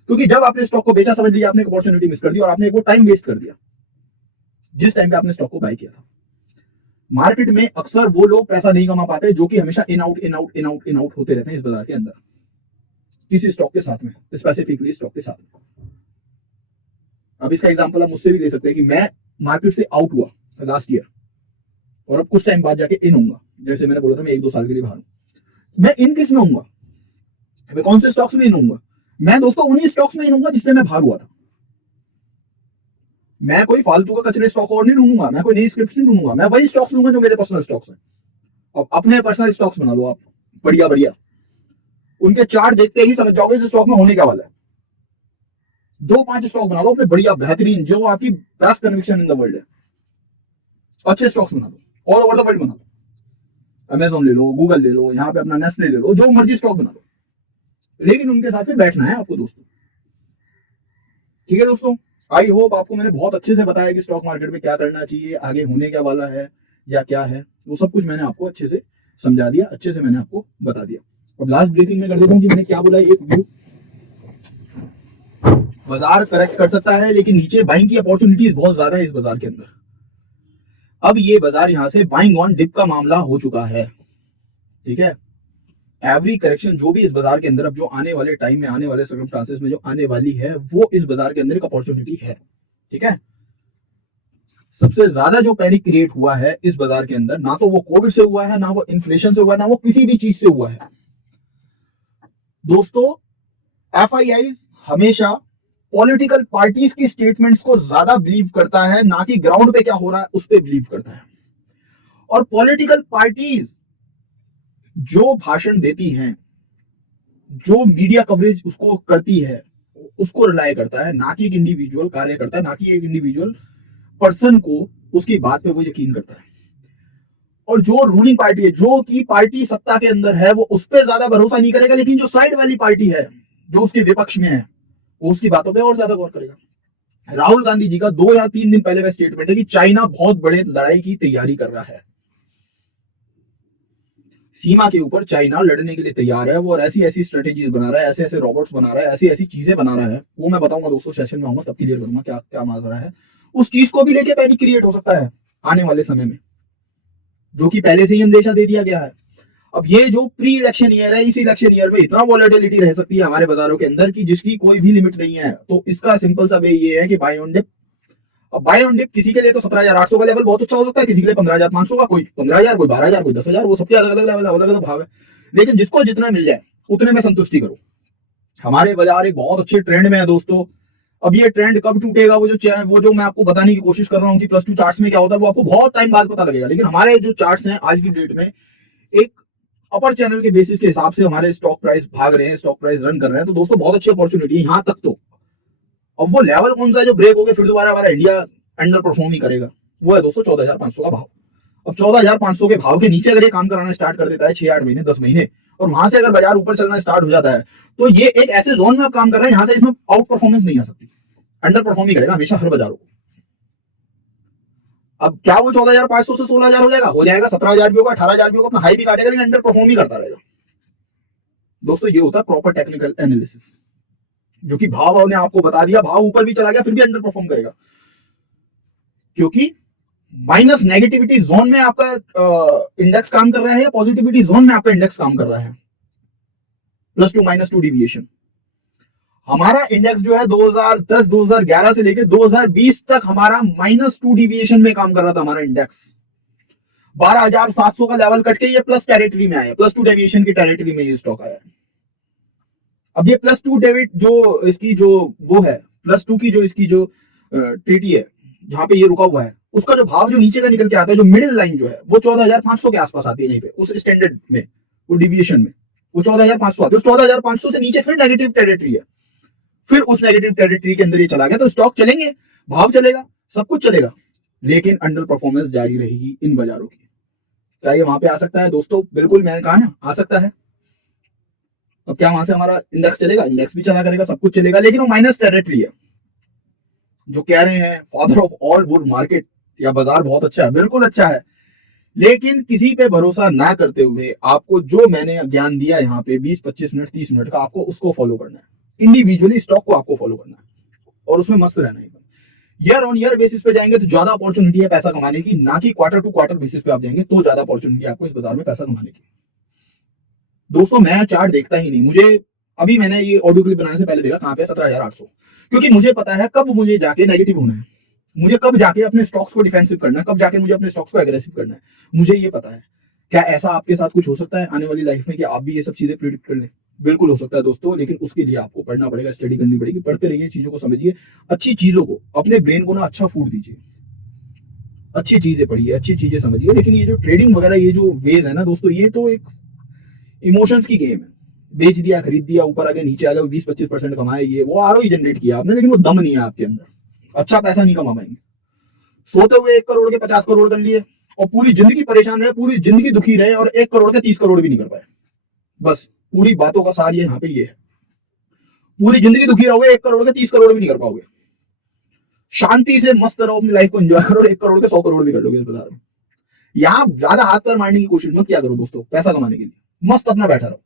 क्योंकि जब आपने स्टॉक को बेचा, समझ लिया आपने एक अपॉर्चुनिटी मिस कर दी और आपने एक वो टाइम वेस्ट कर दिया जिस टाइम पे आपने स्टॉक को बाय किया था। मार्केट में अक्सर वो लोग पैसा नहीं कमा पाते जो कि हमेशा in out in out in out in out होते रहते हैं इस बाजार के अंदर, किसी स्टॉक के साथ में, स्पेसिफिकली स्टॉक के साथ में। अब इसका एग्जांपल आप मुझसे भी ले सकते हैं कि मैं मार्केट से आउट हुआ लास्ट ईयर और अब कुछ टाइम बाद जाके इन होऊंगा। जैसे मैंने बोला था मैं 1-2 साल के लिए बाहर हूं। मैं इन किस में होऊंगा? मैं कौन से स्टॉक्स में इन होऊंगा? मैं दोस्तों उन्हीं स्टॉक्स में इन होऊंगा जिससे मैं बाहर हुआ था। मैं कोई फालतू का कचरे स्टॉक और नहीं ढूंढूंगा, मैं कोई नई स्क्रिप्ट नहीं ढूंढूंगा, मैं वही स्टॉक्स लूंगा जो मेरे पर्सनल स्टॉक्स हैं। अब अपने पर्सनल स्टॉक्स बना लो आप, बढ़िया बढ़िया, उनके चार्ट देखते ही समझ जाओगे इस स्टॉक में होने क्या वाला है। 2-5 स्टॉक बना लो अपने बढ़िया बेहतरीन, जो आपकी best conviction in the world है, अच्छे स्टॉक्स बना लो, ऑल ओवर द वर्ल्ड बना लो। अमेजोन ले लो, गूगल ले लो, यहाँ पे अपना नेस्ले ले लो, जो मर्जी स्टॉक बना लो, लेकिन उनके साथ फिर बैठना है आपको दोस्तों। ठीक है दोस्तों, आई होप आपको मैंने बहुत अच्छे से बताया कि स्टॉक मार्केट में क्या करना चाहिए, आगे होने क्या वाला है या क्या है, वो सब कुछ मैंने आपको अच्छे से समझा दिया, अच्छे से मैंने आपको बता दिया। अब लास्ट ब्रीफिंग में कर देता हूँ कि मैंने क्या बोला। एक व्यू, बाजार करेक्ट कर सकता है, लेकिन नीचे बाइंग की अपॉर्चुनिटीज बहुत ज्यादा है इस बाजार के अंदर। अब ये बाजार यहां से बाइंग ऑन डिप का मामला हो चुका है। ठीक है, एवरी करेक्शन जो भी इस बाजार के अंदर अब जो आने वाले टाइम में, आने वाले सर्कमस्टांसेस में जो आने वाली है, वो इस बाजार के अंदर एक अपॉर्चुनिटी है। ठीक है, सबसे ज्यादा जो पैनिक क्रिएट हुआ है इस बाजार के अंदर, ना तो वो कोविड से हुआ है, ना वो इन्फ्लेशन से हुआ है, ना वो किसी भी चीज से हुआ है दोस्तों। एफआईआईज हमेशा पॉलिटिकल पार्टीज की स्टेटमेंट्स को ज्यादा बिलीव करता है, ना कि ग्राउंड पे क्या हो रहा है उस पर बिलीव करता है। और पॉलिटिकल पार्टीज जो भाषण देती हैं, जो मीडिया कवरेज उसको करती है, उसको रिलाय करता है, ना कि एक इंडिविजुअल कार्य करता है, ना कि एक इंडिविजुअल पर्सन को उसकी बात पे वो यकीन करता है। और जो रूलिंग पार्टी है, जो की पार्टी सत्ता के अंदर है, वो उस पर ज्यादा भरोसा नहीं करेगा, लेकिन जो साइड वाली पार्टी है, जो उसके विपक्ष में है, वो उसकी बातों पे और ज्यादा गौर करेगा। राहुल गांधी जी का 2 या 3 दिन पहले का स्टेटमेंट है कि चाइना बहुत बड़े लड़ाई की तैयारी कर रहा है, सीमा के ऊपर चाइना लड़ने के लिए तैयार है, वो और ऐसी ऐसी स्ट्रेटेजीज बना रहा है, ऐसे ऐसे रॉबोट्स बना रहा है, ऐसी ऐसी चीजें बना रहा है। वो मैं बताऊंगा दोस्तों, सेशन में आऊंगा तब क्लियर करूंगा क्या क्या माजरा है। उस चीज को भी लेके पैनिक क्रिएट हो सकता है आने वाले समय में, जो कि पहले से ही अंदेशा दे दिया गया है। अब ये जो प्री इलेक्शन ईयर है, इस इलेक्शन ईयर में इतना वॉलेटिलिटी रह सकती है हमारे बाजारों के अंदर कि जिसकी कोई भी लिमिट नहीं है। तो इसका सिंपल सा वे ये है कि बाय ऑन डिप। अब बाय ऑन डिप किसी के लिए तो 17,800 का लेवल बहुत अच्छा हो सकता है, किसी के लिए 15,500 का, कोई 15,000, कोई 12,000, कोई 10,000, वो सबके अलग अलग लेवल, अलग अलग भाव है। लेकिन जिसको जितना मिल जाए उतने में संतुष्टि करो। हमारे बाजार एक बहुत अच्छे ट्रेंड में है दोस्तों। अब ये ट्रेंड कब टूटेगा, वो जो मैं आपको बताने की कोशिश कर रहा हूँ कि +2 चार्ट्स में क्या होता है, वो आपको बहुत टाइम बाद पता लगेगा। लेकिन हमारे जो चार्ट्स हैं आज की डेट में एक अपर चैनल के बेसिस के हिसाब से हमारे स्टॉक प्राइस भाग रहे हैं, स्टॉक प्राइस रन कर रहे हैं, तो दोस्तों बहुत अच्छी अपॉर्चुनिटी है यहां तक। तो अब वो लेवल कौन सा है जो ब्रेक हो गया फिर दोबारा हमारा इंडिया अंडर परफॉर्म ही करेगा, वो है दोस्तों 14,500 का भाव। अब 14,500 के भाव के नीचे अगर ये काम कराना स्टार्ट कर देता है 6-8 महीने 10 महीने, और वहां से अगर बाजार ऊपर चलना स्टार्ट हो जाता है, तो ये एक ऐसे जोन में आप काम कर रहे हैं यहां से इसमें आउट परफॉर्मेंस नहीं आ सकती, अंडर परफॉर्म ही करेगा हमेशा हर बाजारों को। अब क्या वो 14,500 से 16,000 हो जाएगा, 17,000 भी होगा, 18,000 भी होगा, अपना हाई भी काटेगा, लेकिन अंडर परफॉर्म ही करता रहेगा दोस्तों। ये होता है प्रॉपर टेक्निकल एनालिसिस, जो कि भाव ने आपको बता दिया, भाव ऊपर भी चला गया फिर भी अंडर परफॉर्म करेगा, क्योंकि माइनस नेगेटिविटी जोन में आपका इंडेक्स काम कर रहा है या पॉजिटिविटी जोन में आपका इंडेक्स काम कर रहा है, +2 -2 डिविएशन। हमारा इंडेक्स जो है 2010-2011 से लेकर 2020 तक हमारा -2 डिविएशन में काम कर रहा था। हमारा इंडेक्स 12,700 का लेवल कट के ये प्लस टेरिटरी में आया, +2 डेविएशन की टेरिटरी में ये स्टॉक आया। अब ये +2 डेविट जो इसकी जो वो है, +2 की जो इसकी जो ट्रीटी है जहां पे ये रुका हुआ है, उसका जो भाव जो नीचे का निकल के आता है, जो मिडिल लाइन जो है वो 14,500 के आसपास आती है यहीं पे, उस स्टैंडर्ड में, वो डिविएशन में वो 14,500 आती है। 14,500 से नीचे फिर नेगेटिव टेरिटरी है, फिर उस नेगेटिव टेरिटरी के अंदर ये चला गया, तो स्टॉक चलेंगे, भाव चलेगा, सब कुछ चलेगा, लेकिन अंडर परफॉर्मेंस जारी रहेगी इन बाजारों की। क्या ये वहां पे आ सकता है दोस्तों? बिल्कुल, मैंने कहा ना आ सकता है। अब क्या वहां से हमारा इंडेक्स चलेगा? इंडेक्स भी चला करेगा, सब कुछ चलेगा, लेकिन वो माइनस टेरिटरी है। जो कह रहे हैं father of all bull market या बाजार बहुत अच्छा है, बिल्कुल अच्छा है, लेकिन किसी पे भरोसा ना करते हुए आपको जो मैंने ज्ञान दिया यहाँ पे 20-25 मिनट 30 मिनट का, आपको उसको फॉलो करना है। इंडिविजुअली स्टॉक को आपको फॉलो करना है और उसमें मस्त रहना है। ईयर ऑन ईयर बेसिस पे जाएंगे तो ज्यादा अपॉर्चुनिटी है पैसा कमाने की, ना कि क्वार्टर टू क्वार्टर बेसिस पे आप जाएंगे तो ज्यादा अपॉर्चुनिटी आपको इस बाजार में पैसा कमाने की। दोस्तों मैं चार्ट देखता ही नहीं, मुझे अभी मैंने ये ऑडियो क्लिप बनाने से पहले देखा कहां पे 17,800, क्योंकि मुझे पता है कब मुझे जाके नेगेटिव होना है, मुझे कब जाके अपने स्टॉक्स को डिफेंसिव करना है, कब जाके मुझे अपने स्टॉक्स को एग्रेसिव करना है, मुझे ये पता है। क्या ऐसा आपके साथ कुछ हो सकता है आने वाली लाइफ में कि आप भी ये सब चीजें प्रिडिक्ट कर लें? बिल्कुल हो सकता है दोस्तों, लेकिन उसके लिए आपको पढ़ना पड़ेगा, स्टडी करनी पड़ेगी। पढ़ते रहिए, चीजों को समझिए, अच्छी चीजों को, अपने ब्रेन को ना अच्छा फूड दीजिए, अच्छी चीजें पढ़िए, अच्छी चीजें समझिए। लेकिन ये जो ट्रेडिंग वगैरह, ये जो वेज है ना दोस्तों, ये तो एक इमोशंस की गेम है। बेच दिया, खरीद दिया, ऊपर आ गया, नीचे आ गया, 20-25% कमाए, ये वो आरओई जनरेट किया आपने, लेकिन वो दम नहीं है आपके अंदर, अच्छा पैसा नहीं कमा पाएंगे। सोते हुए 1 करोड़ के 50 करोड़ कर लिए और पूरी जिंदगी परेशान रहे, पूरी जिंदगी दुखी रहे और 1 करोड़ के 30 करोड़ भी नहीं कर पाए। बस पूरी बातों का सार ये यहाँ पे ये है, पूरी जिंदगी दुखी रहोगे, 1 करोड़ के 30 करोड़ भी नहीं कर पाओगे। शांति से मस्त रहो, अपनी लाइफ को एंजॉय करो, 1 करोड़ के 100 करोड़ भी कर लोगे इस बाजार में। यहाँ ज्यादा हाथ पैर मारने की कोशिश मत किया करो दोस्तों, पैसा कमाने के लिए मस्त अपना बैठा रहो।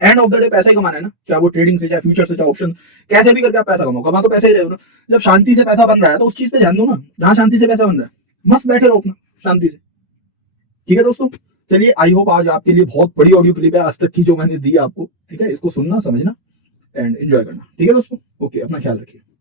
एंड ऑफ द डे पैसा ही कमाना है ना, चाहे वो ट्रेडिंग से, चाहे फ्यूचर से, चाहे ऑप्शन, कैसे भी करके आप पैसा कमाओ, कमा तो पैसे ही रहे हो ना। जब शांति से पैसा बन रहा है तो उस चीज पे ध्यान दो ना, जहां शांति से पैसा बन रहा है मस्त बैठे रहो अपना शांति से। ठीक है दोस्तों, चलिए आई होप आज आपके लिए बहुत बड़ी ऑडियो क्लिप है आज तक की जो मैंने दी आपको। ठीक है, इसको सुनना, समझना एंड एंजॉय करना। ठीक है दोस्तों, ओके, अपना ख्याल रखिए।